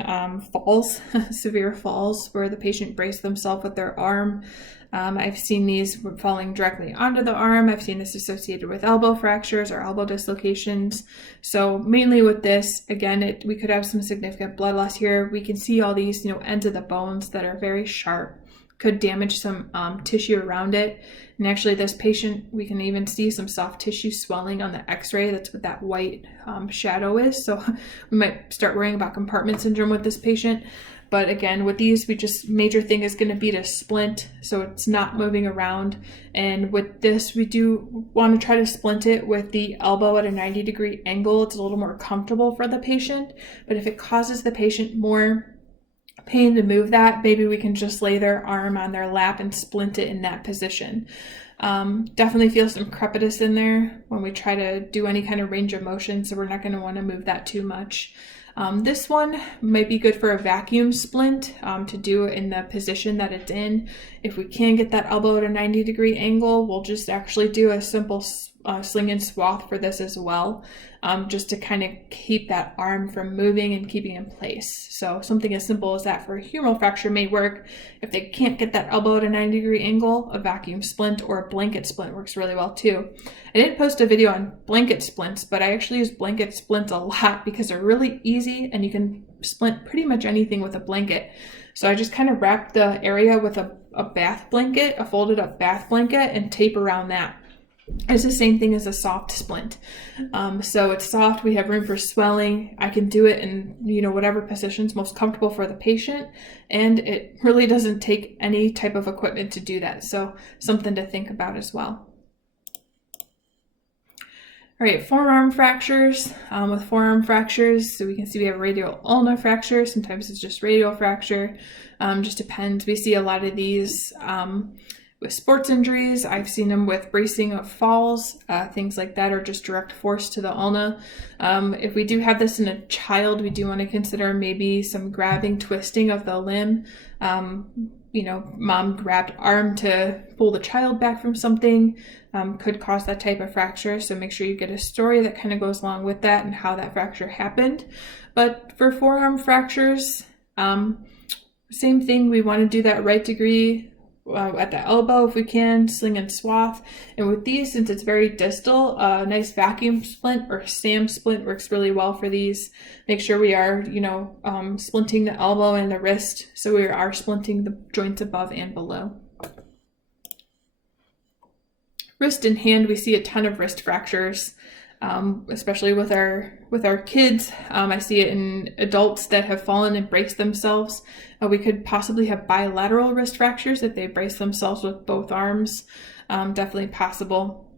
falls, severe falls, where the patient braced themselves with their arm. I've seen these falling directly onto the arm. I've seen this associated with elbow fractures or elbow dislocations. So mainly with this, again, we could have some significant blood loss here. We can see all these, ends of the bones that are very sharp, could damage some tissue around it. And actually this patient, we can even see some soft tissue swelling on the x-ray. That's what that white shadow is. So we might start worrying about compartment syndrome with this patient. But again, with these, major thing is going to be to splint, so it's not moving around. And with this, we do want to try to splint it with the elbow at a 90-degree angle. It's a little more comfortable for the patient. But if it causes the patient more pain to move that, maybe we can just lay their arm on their lap and splint it in that position. Definitely feel some crepitus in there when we try to do any kind of range of motion, so we're not going to want to move that too much. This one might be good for a vacuum splint to do it in the position that it's in. If we can't get that elbow at a 90-degree angle, we'll just actually do a simple sling and swath for this as well, just to kind of keep that arm from moving and keeping in place. So something as simple as that for a humeral fracture may work. If they can't get that elbow at a 90-degree angle, a vacuum splint or a blanket splint works really well too. I didn't post a video on blanket splints, but I actually use blanket splints a lot because they're really easy and you can splint pretty much anything with a blanket. So I just kind of wrap the area with a bath blanket, a folded up bath blanket, and tape around that. It's the same thing as a soft splint. So it's soft, we have room for swelling. I can do it in, whatever position's most comfortable for the patient. And it really doesn't take any type of equipment to do that. So something to think about as well. All right, forearm fractures. With forearm fractures, so we can see we have radial ulna fracture. Sometimes it's just radial fracture. Just depends. We see a lot of these with sports injuries. I've seen them with bracing of falls, things like that, or just direct force to the ulna. If we do have this in a child, we do want to consider maybe some grabbing, twisting of the limb. Mom grabbed arm to pull the child back from something, could cause that type of fracture. So make sure you get a story that kind of goes along with that and how that fracture happened. But for forearm fractures, same thing. We want to do that right degree at the elbow if we can, sling and swath. And with these, since it's very distal, a nice vacuum splint or SAM splint works really well for these. Make sure we are, splinting the elbow and the wrist, so we are splinting the joints above and below. Wrist and hand, we see a ton of wrist fractures, especially with our kids. I see it in adults that have fallen and braced themselves. We could possibly have bilateral wrist fractures if they brace themselves with both arms. Definitely possible.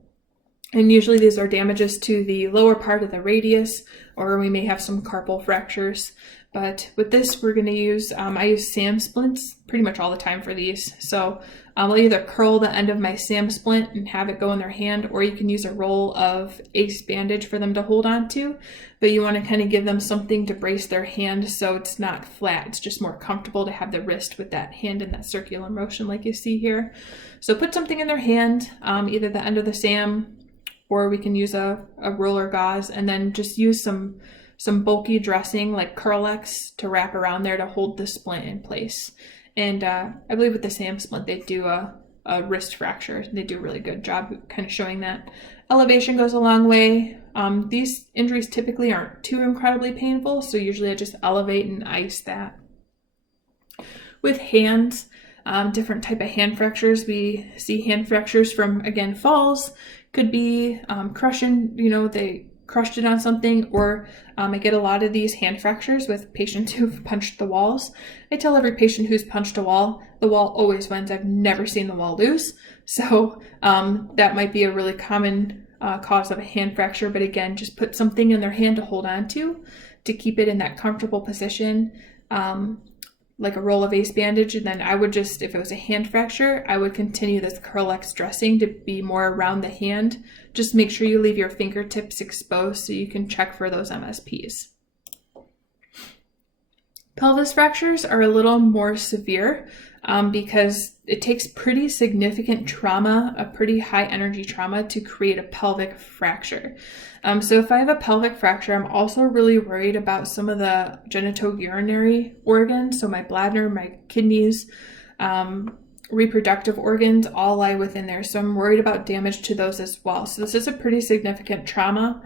And usually these are damages to the lower part of the radius, or we may have some carpal fractures. But with this, we're going to use, I use SAM splints pretty much all the time for these. So I'll either curl the end of my SAM splint and have it go in their hand, or you can use a roll of ACE bandage for them to hold on to. But you want to kind of give them something to brace their hand so it's not flat. It's just more comfortable to have the wrist with that hand in that circular motion like you see here. So put something in their hand, either the end of the SAM, or we can use a roller gauze, and then just use some bulky dressing like Curlex to wrap around there to hold the splint in place. And I believe with the SAM splint, they do a wrist fracture. They do a really good job kind of showing that. Elevation goes a long way. These injuries typically aren't too incredibly painful, so usually I just elevate and ice that. With hands, different type of hand fractures. We see hand fractures from, again, falls. Could be crushing, they crushed it on something, or I get a lot of these hand fractures with patients who've punched the walls. I tell every patient who's punched a wall, the wall always wins. I've never seen the wall lose. So that might be a really common cause of a hand fracture. But again, just put something in their hand to hold on to keep it in that comfortable position, like a roll of ACE bandage. And then I would just, if it was a hand fracture, I would continue this Curlex dressing to be more around the hand. Just make sure you leave your fingertips exposed so you can check for those MSPs. Pelvis fractures are a little more severe because it takes pretty significant trauma, a pretty high energy trauma, to create a pelvic fracture. So if I have a pelvic fracture, I'm also really worried about some of the genitourinary organs. So my bladder, my kidneys, reproductive organs all lie within there. So I'm worried about damage to those as well. So this is a pretty significant trauma.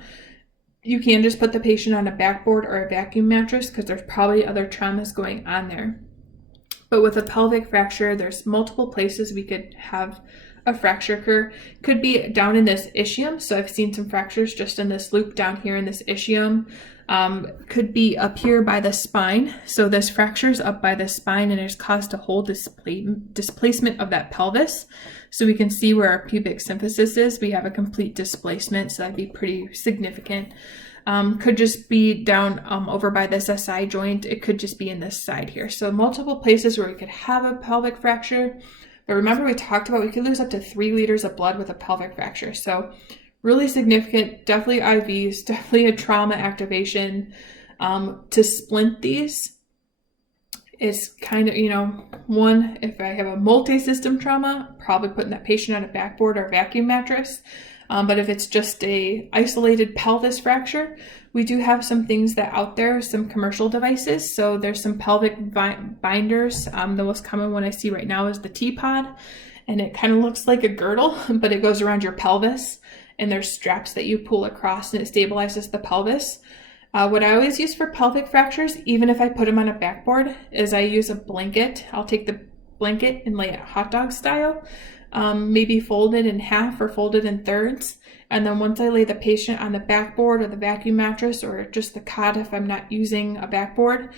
You can just put the patient on a backboard or a vacuum mattress because there's probably other traumas going on there. But with a pelvic fracture, there's multiple places we could have a fracture occur. Could be down in this ischium. So I've seen some fractures just in this loop down here in this ischium. Could be up here by the spine. So this fracture is up by the spine and it's caused a whole displacement of that pelvis. So we can see where our pubic symphysis is. We have a complete displacement, so that'd be pretty significant. Could just be down over by this SI joint. It could just be in this side here. So multiple places where we could have a pelvic fracture. But remember, we talked about we could lose up to 3 liters of blood with a pelvic fracture. So really significant, definitely IVs, definitely a trauma activation. To splint these is kind of, one, if I have a multi-system trauma, probably putting that patient on a backboard or vacuum mattress. But if it's just a isolated pelvis fracture, we do have some things that out there, some commercial devices. So there's some pelvic binders. The most common one I see right now is the T-pod, and it kind of looks like a girdle, but it goes around your pelvis, and there's straps that you pull across and it stabilizes the pelvis. What I always use for pelvic fractures, even if I put them on a backboard, is I use a blanket. I'll take the blanket and lay it hot dog style. Maybe folded in half or folded in thirds. And then once I lay the patient on the backboard or the vacuum mattress or just the cot if I'm not using a backboard,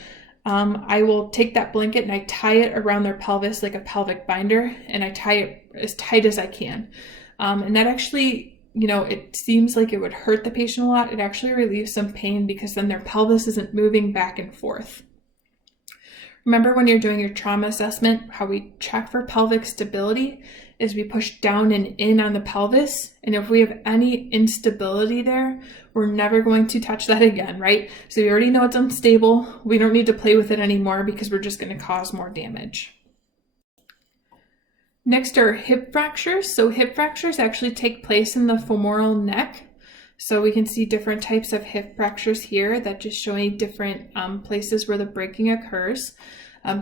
I will take that blanket and I tie it around their pelvis like a pelvic binder, and I tie it as tight as I can. And that actually, it seems like it would hurt the patient a lot. It actually relieves some pain because then their pelvis isn't moving back and forth. Remember when you're doing your trauma assessment, how we check for pelvic stability is we push down and in on the pelvis. And if we have any instability there, we're never going to touch that again, right? So we already know it's unstable. We don't need to play with it anymore because we're just going to cause more damage. Next are hip fractures. So hip fractures actually take place in the femoral neck. So we can see different types of hip fractures here that just showing different places where the breaking occurs.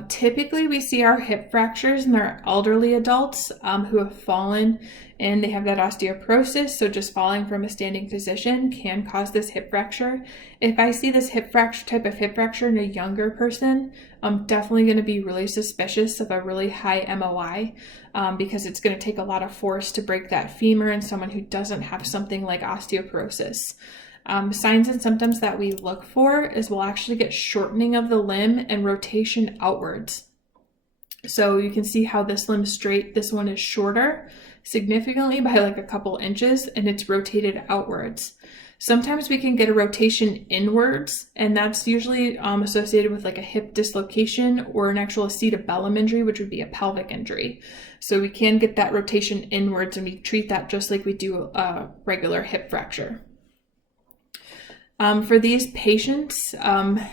Typically, we see our hip fractures in our elderly adults who have fallen and they have that osteoporosis. So just falling from a standing position can cause this hip fracture. If I see this type of hip fracture in a younger person, I'm definitely going to be really suspicious of a really high MOI because it's going to take a lot of force to break that femur in someone who doesn't have something like osteoporosis. Signs and symptoms that we look for is we'll actually get shortening of the limb and rotation outwards. So you can see how this limb's straight. This one is shorter significantly by like a couple inches, and it's rotated outwards. Sometimes we can get a rotation inwards, and that's usually associated with like a hip dislocation or an actual acetabellum injury, which would be a pelvic injury. So we can get that rotation inwards, and we treat that just like we do a regular hip fracture. For these patients,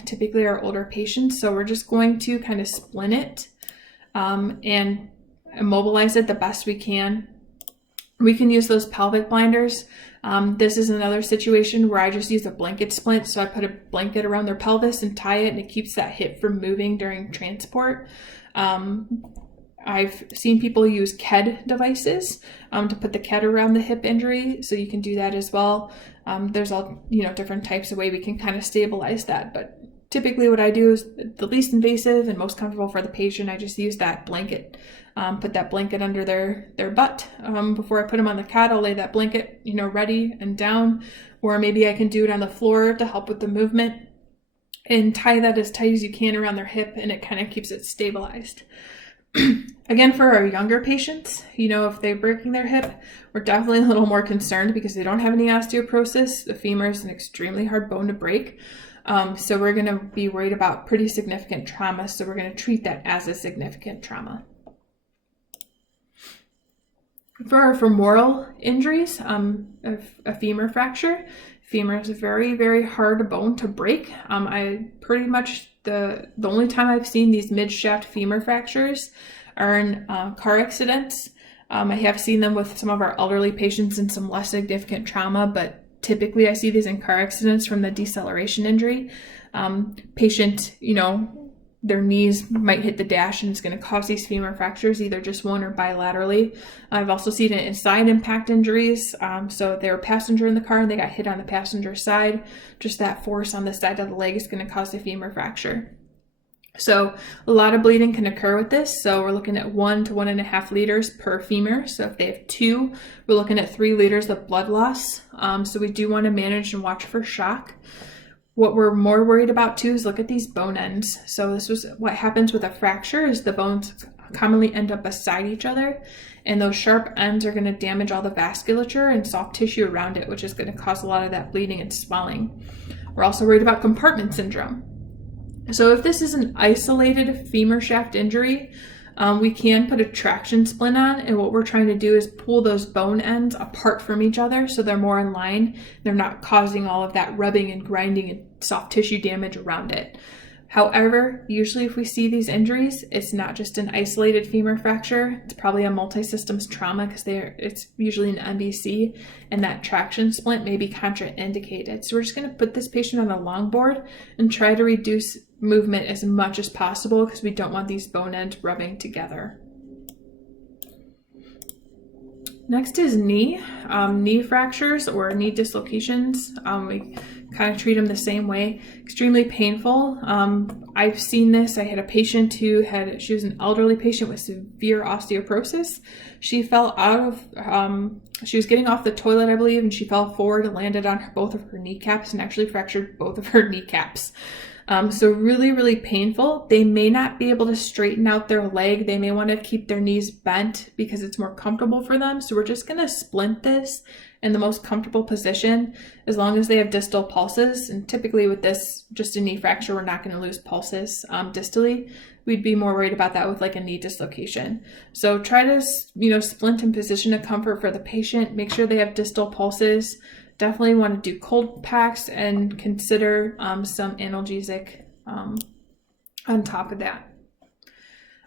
typically our older patients, so we're just going to kind of splint it and immobilize it the best we can. We can use those pelvic blinders. This is another situation where I just use a blanket splint. So I put a blanket around their pelvis and tie it, and it keeps that hip from moving during transport. I've seen people use KED devices to put the KED around the hip injury, so you can do that as well. There's all different types of way we can kind of stabilize that, but typically what I do is the least invasive and most comfortable for the patient. I just use that blanket, put that blanket under their butt. Before I put them on the cot, I'll lay that blanket ready and down, or maybe I can do it on the floor to help with the movement, and tie that as tight as you can around their hip, and it kind of keeps it stabilized. Again, for our younger patients, if they're breaking their hip, we're definitely a little more concerned because they don't have any osteoporosis. The femur is an extremely hard bone to break. So we're going to be worried about pretty significant trauma. So we're going to treat that as a significant trauma. For our femoral injuries, a femur fracture, femur is a very, very hard bone to break. I pretty much the only time I've seen these mid-shaft femur fractures are in car accidents. I have seen them with some of our elderly patients and some less significant trauma, but typically I see these in car accidents from the deceleration injury. Patient, their knees might hit the dash and it's going to cause these femur fractures, either just one or bilaterally. I've also seen it in side impact injuries. So they were a passenger in the car and they got hit on the passenger side. Just that force on the side of the leg is going to cause a femur fracture. So a lot of bleeding can occur with this. So we're looking at 1 to 1.5 liters per femur. So if they have 2, we're looking at 3 liters of blood loss. So we do want to manage and watch for shock. What we're more worried about too is look at these bone ends. So this was what happens with a fracture is the bones commonly end up beside each other, and those sharp ends are going to damage all the vasculature and soft tissue around it, which is going to cause a lot of that bleeding and swelling. We're also worried about compartment syndrome. So if this is an isolated femur shaft injury, we can put a traction splint on, and what we're trying to do is pull those bone ends apart from each other so they're more in line. They're not causing all of that rubbing and grinding and soft tissue damage around it. However, usually if we see these injuries, it's not just an isolated femur fracture. It's probably a multi-systems trauma because it's usually an MBC, and that traction splint may be contraindicated. So we're just going to put this patient on a longboard and try to reduce movement as much as possible because we don't want these bone ends rubbing together. Next is knee fractures or knee dislocations. We kind of treat them the same way. Extremely painful. I've seen this. I had a patient she was an elderly patient with severe osteoporosis. She fell she was getting off the toilet, I believe, and she fell forward and landed on both of her kneecaps and actually fractured both of her kneecaps. So really, really painful. They may not be able to straighten out their leg. They may want to keep their knees bent because it's more comfortable for them. So we're just going to splint this in the most comfortable position as long as they have distal pulses. And typically with this, just a knee fracture, we're not going to lose pulses distally. We'd be more worried about that with like a knee dislocation. So try to, splint in position of comfort for the patient. Make sure they have distal pulses. Definitely want to do cold packs and consider some analgesic on top of that.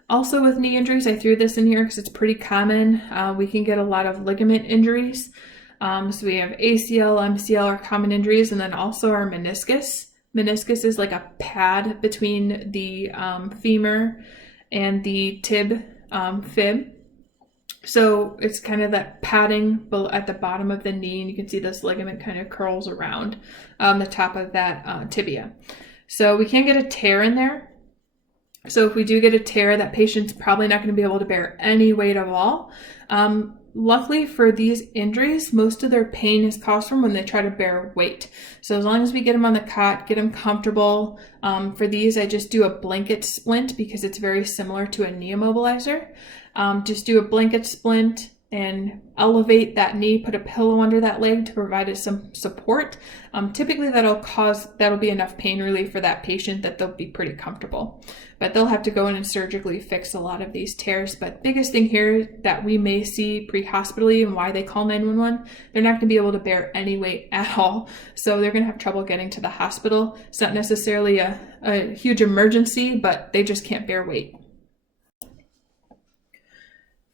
Also with knee injuries, I threw this in here because it's pretty common. We can get a lot of ligament injuries. So we have ACL, MCL are common injuries, and then also our meniscus. Meniscus is like a pad between the femur and the fib. So it's kind of that padding at the bottom of the knee, and you can see this ligament kind of curls around the top of that tibia. So we can get a tear in there. So if we do get a tear, that patient's probably not going to be able to bear any weight at all. Luckily for these injuries, most of their pain is caused from when they try to bear weight. So as long as we get them on the cot, get them comfortable. For these, I just do a blanket splint because it's very similar to a knee immobilizer. Just do a blanket splint and elevate that knee, put a pillow under that leg to provide it some support. Typically that'll be enough pain relief for that patient that they'll be pretty comfortable. But they'll have to go in and surgically fix a lot of these tears. But biggest thing here that we may see pre-hospitally and why they call 911, they're not going to be able to bear any weight at all. So they're going to have trouble getting to the hospital. It's not necessarily a huge emergency, but they just can't bear weight.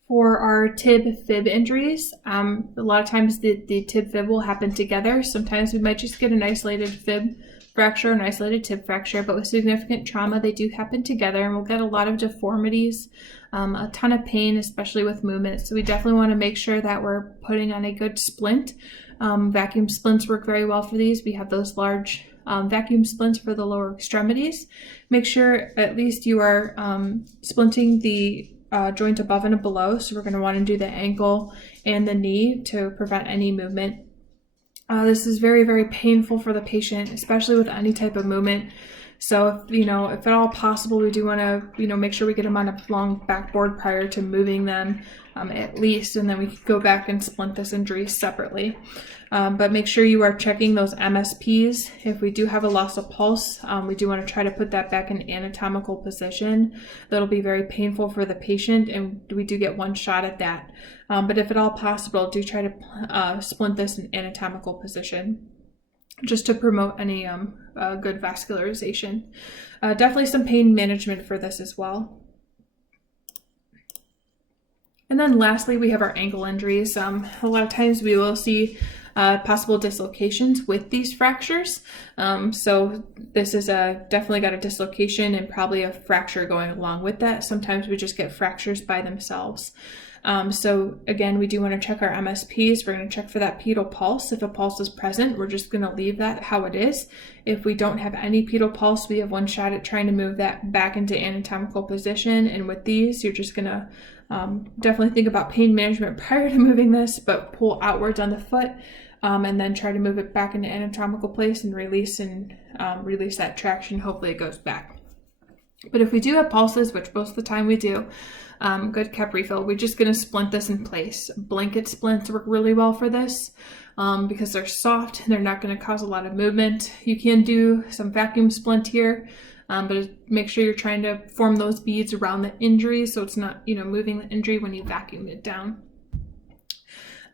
For our tib-fib injuries, a lot of times the tib-fib will happen together. Sometimes we might just get an isolated fib fracture, an isolated tib fracture, but with significant trauma, they do happen together, and we'll get a lot of deformities, a ton of pain, especially with movement. So we definitely want to make sure that we're putting on a good splint. Vacuum splints work very well for these. We have those large vacuum splints for the lower extremities. Make sure at least you are splinting the joint above and below. So we're going to want to do the ankle and the knee to prevent any movement. This is very, very painful for the patient, especially with any type of movement. So, if at all possible, we do want to, make sure we get them on a long backboard prior to moving them at least, and then we can go back and splint this injury separately. But make sure you are checking those MSPs. If we do have a loss of pulse, we do want to try to put that back in anatomical position. That'll be very painful for the patient, and we do get one shot at that. But if at all possible, do try to splint this in anatomical position. just to promote any good vascularization. Definitely some pain management for this as well. And then lastly, we have our ankle injuries. A lot of times we will see possible dislocations with these fractures. So this is definitely got a dislocation and probably a fracture going along with that. Sometimes we just get fractures by themselves. So again, we do want to check our MSPs. We're going to check for that pedal pulse. If a pulse is present, we're just going to leave that how it is. If we don't have any pedal pulse, we have one shot at trying to move that back into anatomical position. And with these, you're just going to definitely think about pain management prior to moving this, but pull outwards on the foot and then try to move it back into anatomical place and release that traction. Hopefully it goes back. But if we do have pulses, which most of the time we do, good cap refill, we're just going to splint this in place. Blanket splints work really well for this because they're soft and they're not going to cause a lot of movement. You can do some vacuum splint here, but make sure you're trying to form those beads around the injury so it's not, moving the injury when you vacuum it down.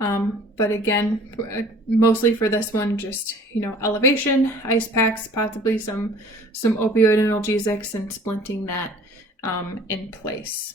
But again, mostly for this one, just, elevation, ice packs, possibly some opioid analgesics and splinting that in place.